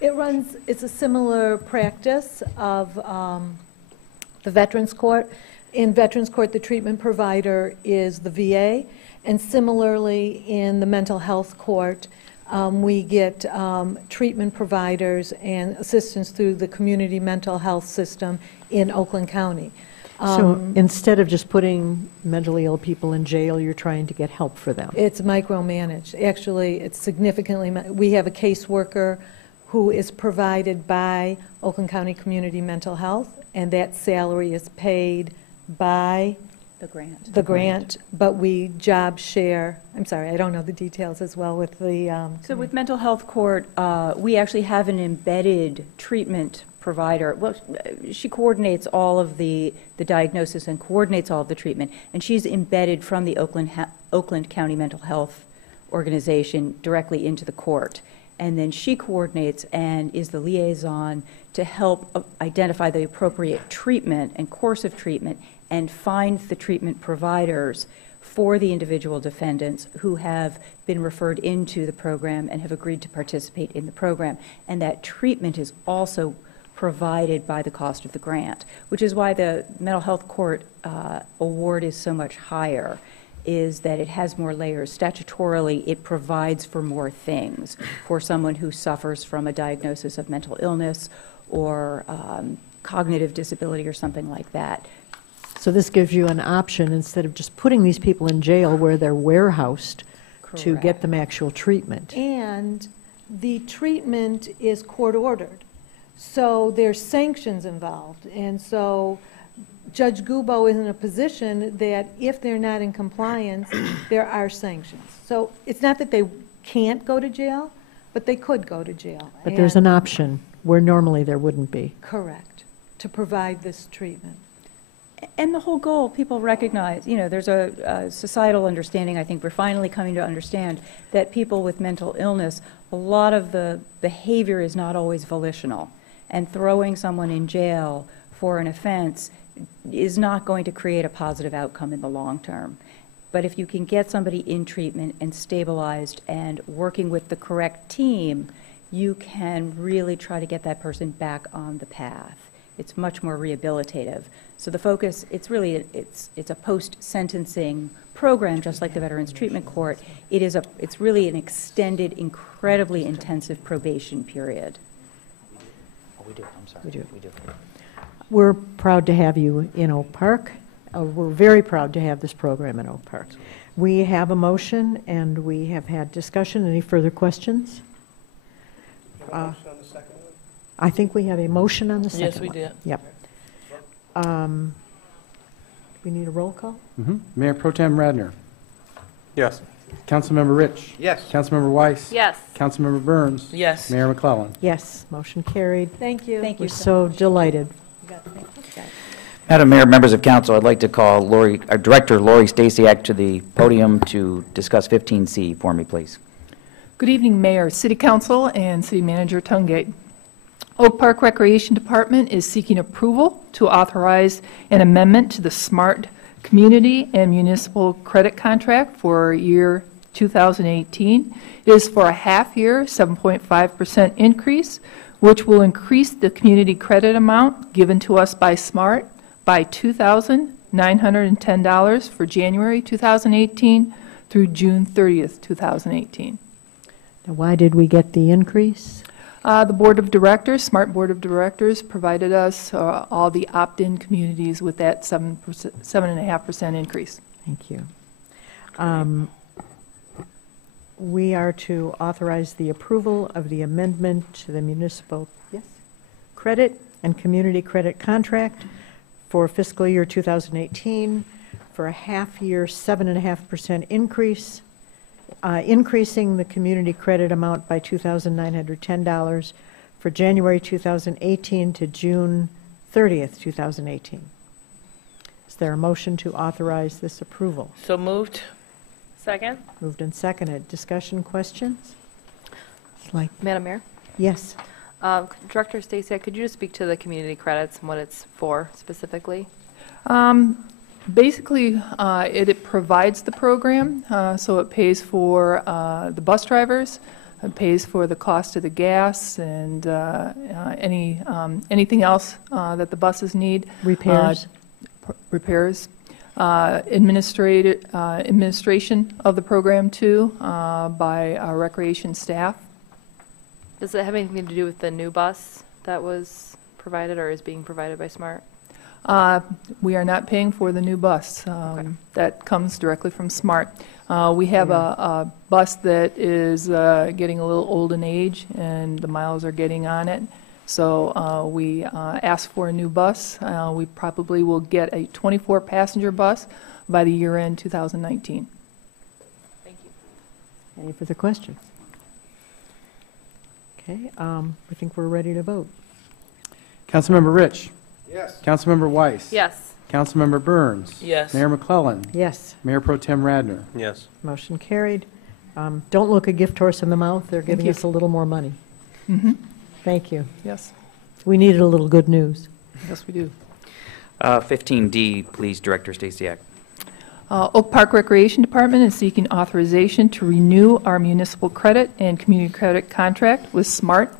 It's a similar practice of the Veterans Court. In Veterans Court, the treatment provider is the VA, and similarly, in the mental health court, we get treatment providers and assistance through the community mental health system in Oakland County. So instead of just putting mentally ill people in jail, you're trying to get help for them? It's micromanaged. Actually, it's significantly, we have a caseworker who is provided by Oakland County Community Mental Health, and that salary is paid by The grant. but we job share. I'm sorry, I don't know the details as well with the. So with mental health court, we actually have an embedded treatment provider. Well, she coordinates all of the diagnosis and coordinates all of the treatment, and she's embedded from the Oakland County Mental Health Organization directly into the court. And then she coordinates and is the liaison to help identify the appropriate treatment and course of treatment and find the treatment providers for the individual defendants who have been referred into the program and have agreed to participate in the program. And that treatment is also provided by the cost of the grant, which is why the mental health court award is so much higher, is that it has more layers. Statutorily, it provides for more things for someone who suffers from a diagnosis of mental illness or cognitive disability or something like that. So this gives you an option, instead of just putting these people in jail where they're warehoused, to get them actual treatment. And the treatment is court-ordered. So there's sanctions involved. And so Judge Gubo is in a position that if they're not in compliance, there are sanctions. So it's not that they can't go to jail, but they could go to jail. But there's an option where normally there wouldn't be. Correct, to provide this treatment. And the whole goal, people recognize, there's a societal understanding, I think we're finally coming to understand, that people with mental illness, a lot of the behavior is not always volitional. And throwing someone in jail for an offense is not going to create a positive outcome in the long term. But if you can get somebody in treatment and stabilized and working with the correct team, you can really try to get that person back on the path. It's much more rehabilitative. So the focus, it's a post-sentencing program, just like the Veterans Treatment Court. It's really an extended, incredibly intensive probation period. Oh, we do. I'm sorry. We do. We do. We're proud to have you in Oak Park. We're very proud to have this program in Oak Park. We have a motion, and we have had discussion. Any further questions? I think we have a motion on the second one. Yes, we did. Yep. We need a roll call? Mayor Pro Tem Radner. Yes. Councilmember Rich. Yes. Councilmember Weiss. Yes. Councilmember Burns. Yes. Mayor McClellan. Yes, motion carried. Thank you. Thank you We're so so delighted. Madam Mayor, members of council, I'd like to call Director Lori Stasiak to the podium to discuss 15C for me, please. Good evening, Mayor, City Council, and City Manager Tungate. Oak Park Recreation Department is seeking approval to authorize an amendment to the Smart Community and Municipal Credit Contract for year 2018. It is for a half-year, 7.5% increase which will increase the community credit amount given to us by SMART by $2,910 for January 2018 through June 30th, 2018. Now, why did we get the increase? The Board of Directors, SMART Board of Directors, provided us all the opt-in communities with that 7.5% increase. Thank you. We are to authorize the approval of the amendment to the municipal credit and community credit contract for fiscal year 2018 for a half-year 7.5% increase, increasing the community credit amount by $2,910 for January 2018 to June 30th, 2018. Is there a motion to authorize this approval? So moved. Second. Moved and seconded. Discussion, questions? Madam Mayor? Yes. Director Stacey, could you just speak to the community credits and what it's for specifically? Basically, it provides the program, so it pays for the bus drivers, it pays for the cost of the gas and anything else that the buses need. Repairs. Administration of the program too by our recreation staff. Does it have anything to do with the new bus that was provided or is being provided by SMART? We are not paying for the new bus. That comes directly from SMART. We have a bus that is getting a little old in age and the miles are getting on it. So we asked for a new bus. We probably will get a 24-passenger bus by the year end 2019. Thank you. Any further questions? Okay, I think we're ready to vote. Councilmember Rich. Yes. Councilmember Weiss. Yes. Councilmember Burns. Yes. Mayor McClellan. Yes. Mayor Pro Tem Radner. Yes. Motion carried. Don't look a gift horse in the mouth. They're giving us a little more money. Mm-hmm. Thank you. Yes. We needed a little good news. Yes, we do. 15D, please, Director Stacey. Oak Park Recreation Department is seeking authorization to renew our municipal credit and community credit contract with SMART.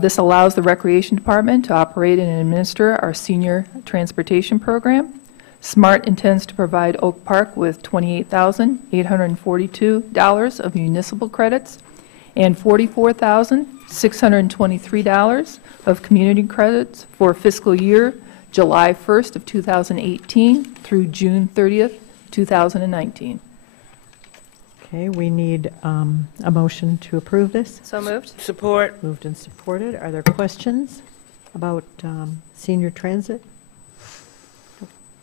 This allows the Recreation Department to operate and administer our senior transportation program. SMART intends to provide Oak Park with $28,842 of municipal credits and $44,623 of community credits for fiscal year July 1st of 2018 through June 30th, 2019. Okay, we need a motion to approve this. So moved. Support. Moved and supported. Are there questions about senior transit?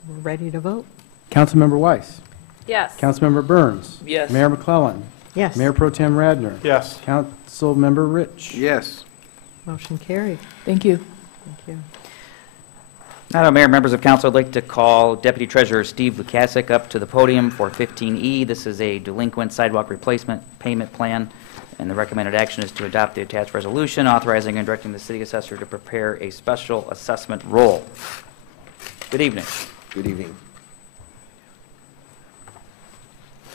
We're ready to vote. Councilmember Weiss. Yes. Councilmember Burns. Yes. Mayor McClellan. Yes. Mayor Pro Tem Radner. Yes. Councilmember Rich. Yes. Motion carried. Thank you. Thank you. Madam Mayor, members of council, I'd like to call Deputy Treasurer Steve Lukasik up to the podium for 15E. This is a delinquent sidewalk replacement payment plan, and the recommended action is to adopt the attached resolution authorizing and directing the city assessor to prepare a special assessment roll. Good evening. Good evening.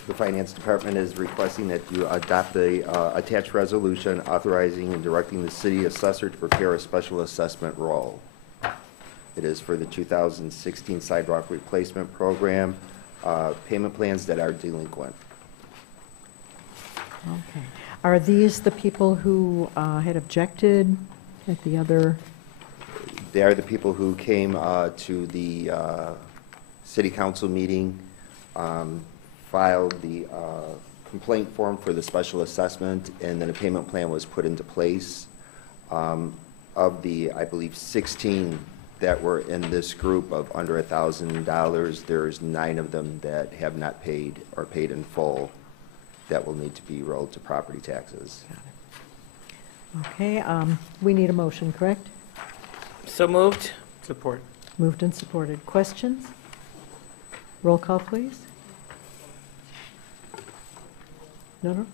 The Finance Department is requesting that you adopt the attached resolution authorizing and directing the city assessor to prepare a special assessment roll. It is for the 2016 sidewalk replacement program, payment plans that are delinquent. Okay. Are these the people who had objected at the other? They are the people who came to the city council meeting, filed the complaint form for the special assessment, and then a payment plan was put into place. Of the, I believe, 16 that were in this group of under $1,000, there's 9 of them that have not paid or paid in full that will need to be rolled to property taxes. Okay, we need a motion, correct? So moved. Support. Moved and supported. Questions? Roll call, please. No?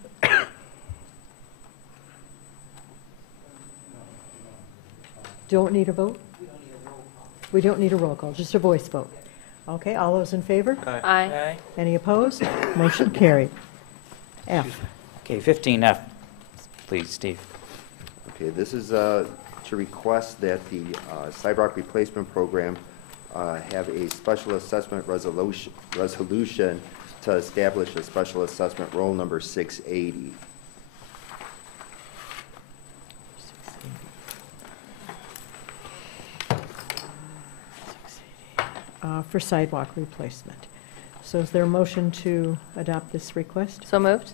Don't need a vote? We don't need a roll call, just a voice vote. Okay, all those in favor? Aye. Any opposed? Motion carried. F. Okay, 15F, please, Steve. Okay, this is to request that the sidewalk replacement program have a special assessment resolution to establish a special assessment roll number 680. For sidewalk replacement. So is there a motion to adopt this request? So moved.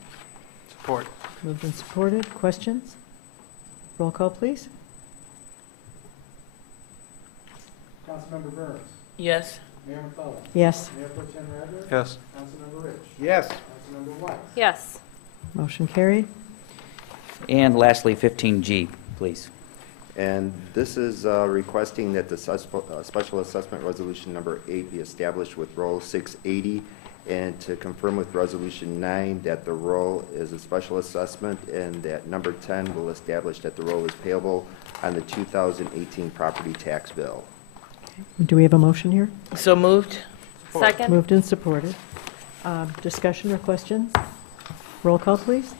Support. Moved and supported. Questions? Roll call, please. Councilmember Burns. Yes. Mayor McClellan. Yes. Mayor Pro Tem Radner. Yes. Councilmember Rich. Yes. Councilmember Weiss. Yes. Motion carried. And lastly, 15G, please. And this is requesting that the special assessment resolution number 8 be established with roll 680, and to confirm with resolution 9 that the roll is a special assessment, and that number 10 will establish that the roll is payable on the 2018 property tax bill. Do we have a motion here? So moved. Second. Moved and supported. Discussion or questions? Roll call, please.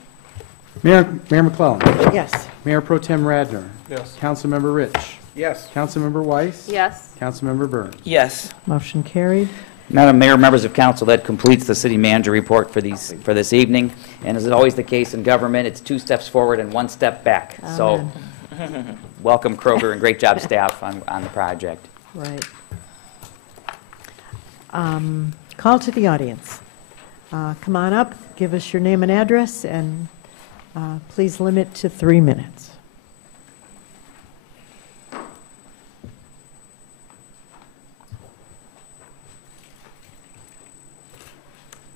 Mayor McClellan. Yes. Mayor Pro Tem Radner. Yes. Councilmember Rich. Yes. Councilmember Weiss. Yes. Councilmember Burns. Yes. Motion carried. Madam Mayor, members of council, that completes the city manager report for this evening. And as is always the case in government, it's 2 steps forward and 1 step back. So welcome, Kroger, and great job, staff, on the project. Right. Call to the audience. Come on up, give us your name and address, and please limit to 3 minutes.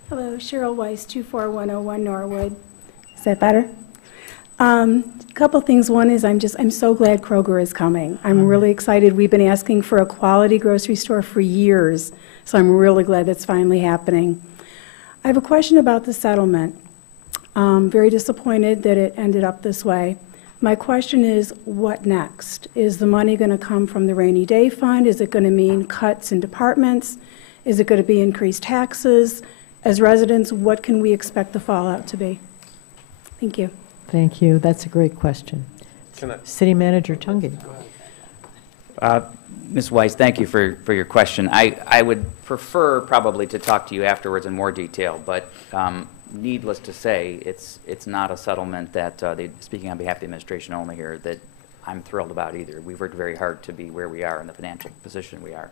Hello, Cheryl Weiss, 24101 Norwood. Is that better? Couple things. One is I'm so glad Kroger is coming. I'm really excited. We've been asking for a quality grocery store for years, so I'm really glad that's finally happening. I have a question about the settlement. Very disappointed that it ended up this way. My question is, what next? Is the money going to come from the rainy day fund? Is it going to mean cuts in departments? Is it going to be increased taxes? As residents, what can we expect the fallout to be? Thank you. Thank you. That's a great question. City Manager Tungate. Ms. Weiss, thank you for your question. I would prefer probably to talk to you afterwards in more detail, but needless to say, it's not a settlement that, speaking on behalf of the administration only here, that I'm thrilled about either. We've worked very hard to be where we are in the financial position we are.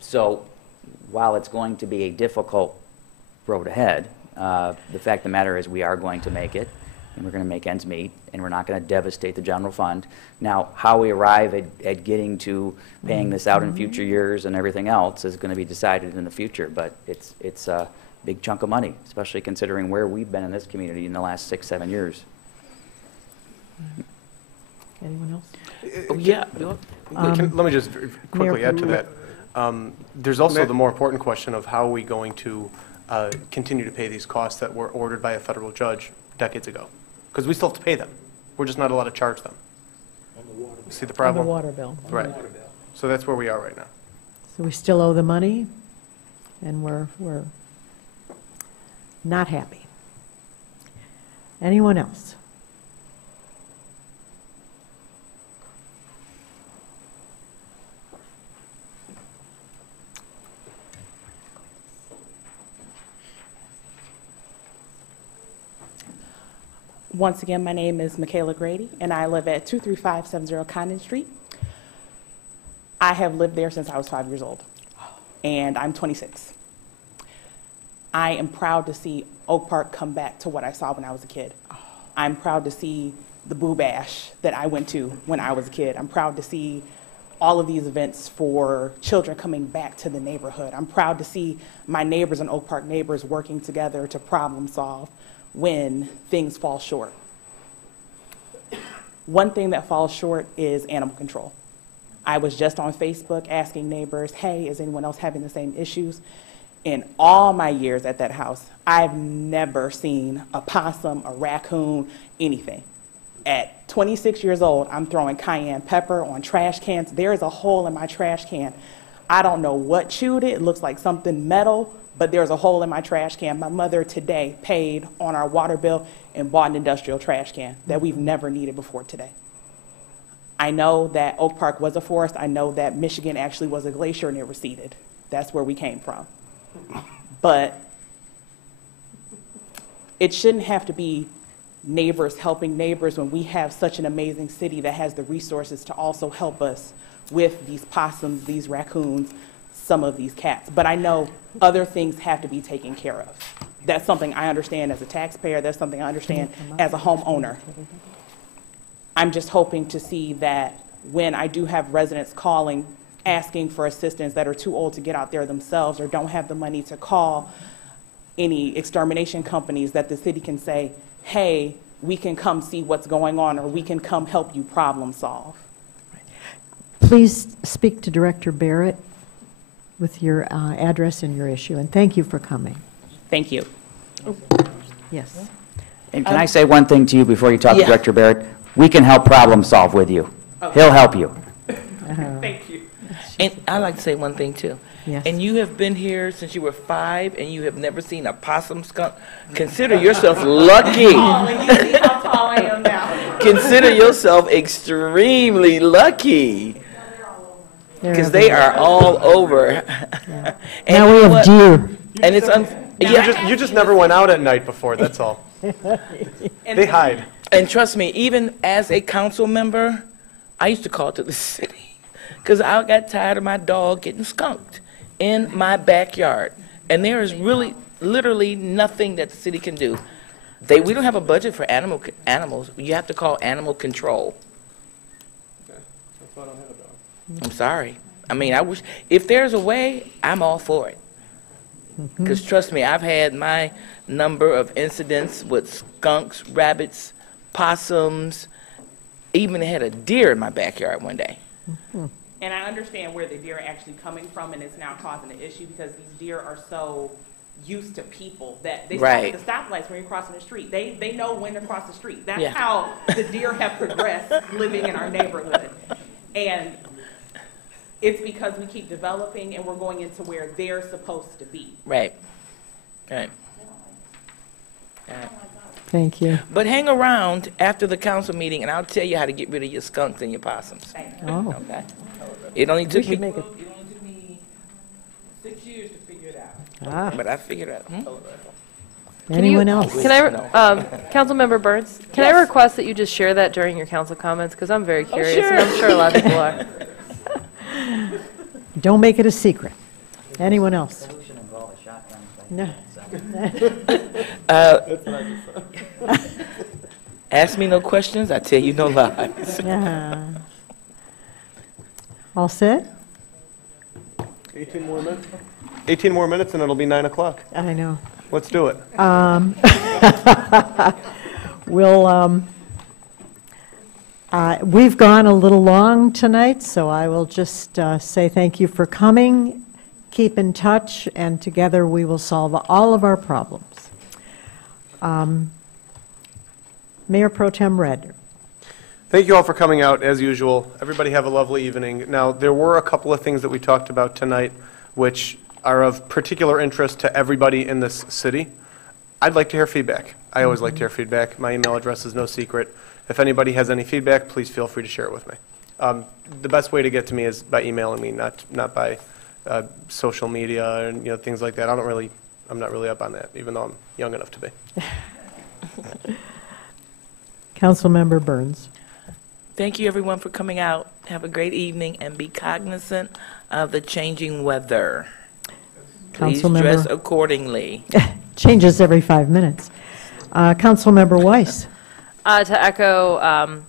So while it's going to be a difficult road ahead, the fact of the matter is we are going to make it, and we're going to make ends meet, and we're not going to devastate the general fund. Now, how we arrive at getting to paying this out in future years and everything else is going to be decided in the future, but it's a big chunk of money, especially considering where we've been in this community in the last 6-7 years. Anyone else? Oh, yeah. Let me just quickly add to that. There's also the more important question of how are we going to continue to pay these costs that were ordered by a federal judge decades ago? Because we still have to pay them. We're just not allowed to charge them. See the problem? On the water bill. Right. So that's where we are right now. So we still owe the money, and we're not happy. Anyone else? Once again, my name is Michaela Grady, and I live at 23570 Condon Street. I have lived there since I was 5 years old, and I'm 26. I am proud to see Oak Park come back to what I saw when I was a kid. I'm proud to see the Boo Bash that I went to when I was a kid. I'm proud to see all of these events for children coming back to the neighborhood. I'm proud to see my neighbors and Oak Park neighbors working together to problem solve when things fall short. One thing that falls short is animal control. I was just on Facebook asking neighbors, hey, is anyone else having the same issues? In all my years at that house, I've never seen a possum, a raccoon, anything. At 26 years old, I'm throwing cayenne pepper on trash cans. There is a hole in my trash can. I don't know what chewed it. It looks like something metal, but there's a hole in my trash can. My mother today paid on our water bill and bought an industrial trash can that we've never needed before today. I know that Oak Park was a forest. I know that Michigan actually was a glacier and it receded. That's where we came from. But it shouldn't have to be neighbors helping neighbors when we have such an amazing city that has the resources to also help us with these possums, these raccoons, some of these cats. But I know other things have to be taken care of. That's something I understand as a taxpayer. That's something I understand as a homeowner. I'm just hoping to see that when I do have residents calling, asking for assistance that are too old to get out there themselves or don't have the money to call any extermination companies, that the city can say, hey, we can come see what's going on, or we can come help you problem solve. Please speak to Director Barrett with your address and your issue, and thank you for coming. Thank you. Yes. And can I say one thing to you before you talk Yeah. to Director Barrett? We can help problem solve with you. He'll help you. Thank you. And I'd like to say one thing, too. Yes. And you have been here since you were 5, and you have never seen a possum skunk. Consider yourself lucky. Oh, and you see how tall I am now. Consider yourself extremely lucky. Because they are all over. And Now you we know have what? deer. And it's You just never went out at night before, that's all. They hide. And trust me, even as a council member, I used to call to the city because I got tired of my dog getting skunked in my backyard. And there is really, literally nothing that the city can do. We don't have a budget for animals. You have to call animal control. I'm sorry. I mean, I wish, if there's a way, I'm all for it. Because trust me, I've had my number of incidents with skunks, rabbits, possums, even had a deer in my backyard one day. And I understand where the deer are actually coming from, and it's now causing an issue because these deer are so used to people that they stop at the stoplights when you're crossing the street. They know when to cross the street. That's how the deer have progressed living in our neighborhood. And it's because we keep developing and we're going into where they're supposed to be. Right. Thank you. But hang around after the council meeting, and I'll tell you how to get rid of your skunks and your possums. Oh. Okay. It only took me 6 years to figure it out. but I figured it out. Anyone else? Can I, Councilmember Burns, can I request that you just share that during your council comments? Because I'm very curious, and I'm sure a lot of people are. Don't make it a secret. Anyone else? No. Ask me no questions, I tell you no lies. Yeah. All set? 18 more minutes? 18 more minutes and it'll be 9 o'clock. I know. Let's do it. We've gone a little long tonight, so I will just say thank you for coming. Keep in touch, and together we will solve all of our problems. Mayor Pro Tem Radner. Thank you all for coming out, as usual. Everybody have a lovely evening. Now, there were a couple of things that we talked about tonight which are of particular interest to everybody in this city. I'd like to hear feedback. I always like to hear feedback. My email address is no secret. If anybody has any feedback, please feel free to share it with me. The best way to get to me is by emailing me, not by social media and things like that. I'm not really up on that, even though I'm young enough to be. Councilmember Burns. Thank you, everyone, for coming out. Have a great evening, and be cognizant of the changing weather. Please dress accordingly. Changes every 5 minutes. Councilmember Weiss. To echo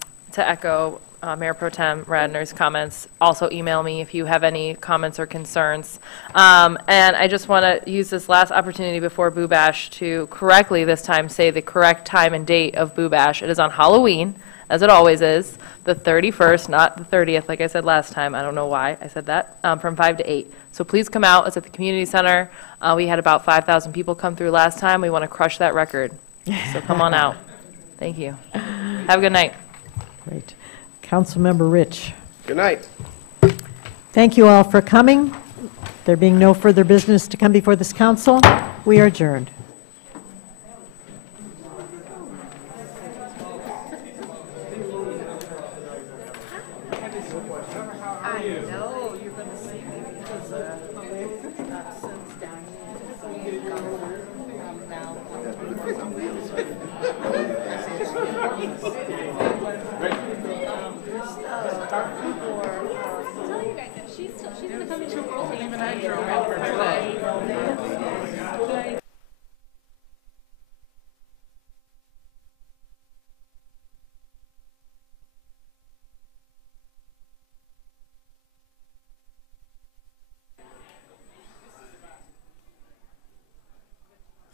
Mayor Pro Tem Radner's comments, also email me if you have any comments or concerns. And I just want to use this last opportunity before Boo Bash to correctly this time say the correct time and date of Boo Bash. It is on Halloween, as it always is, the 31st, not the 30th, like I said last time. I don't know why I said that, from 5 to 8. So please come out. It's at the community center. We had about 5,000 people come through last time. We want to crush that record. So come on out. Thank you. Have a good night. Great. Councilmember Rich. Good night. Thank you all for coming. There being no further business to come before this council, we are adjourned.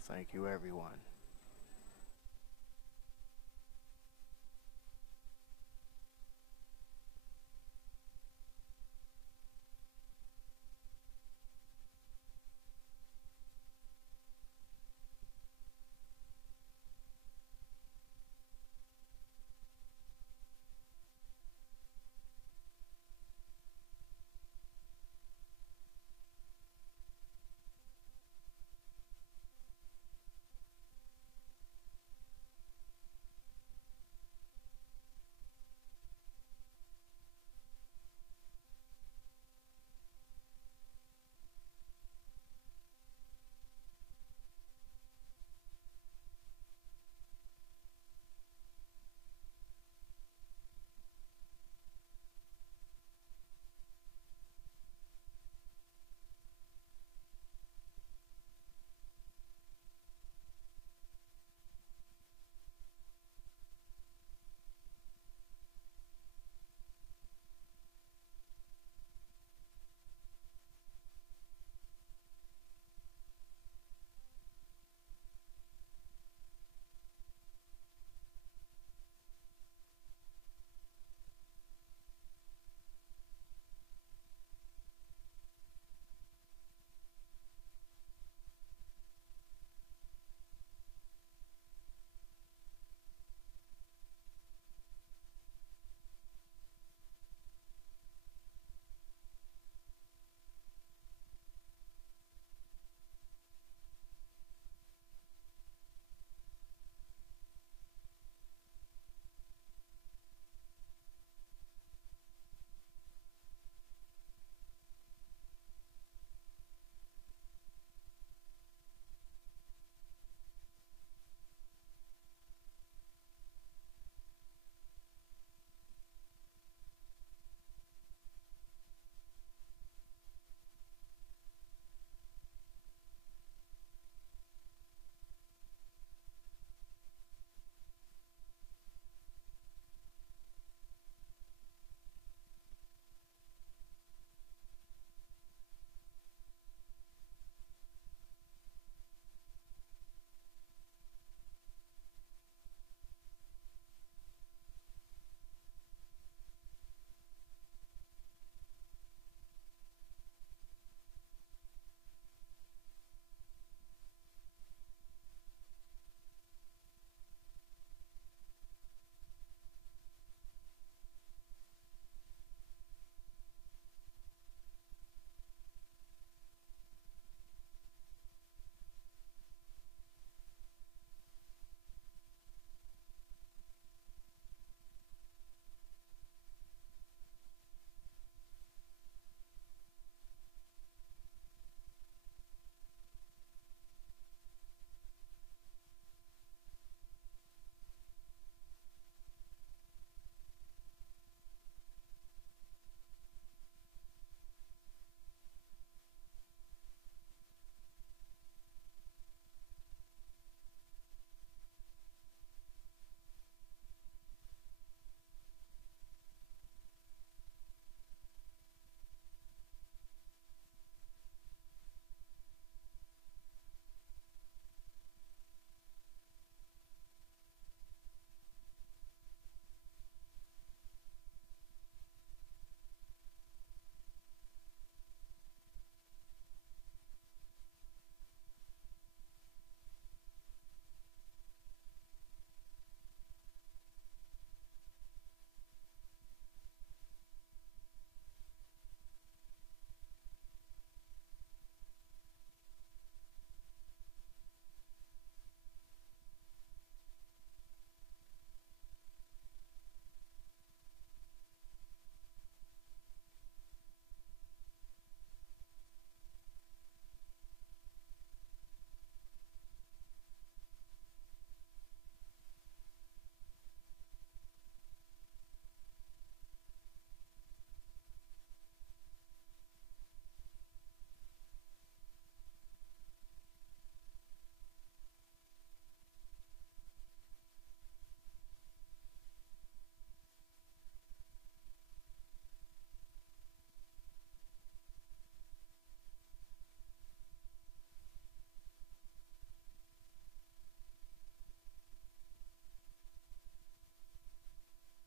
Thank you, everyone.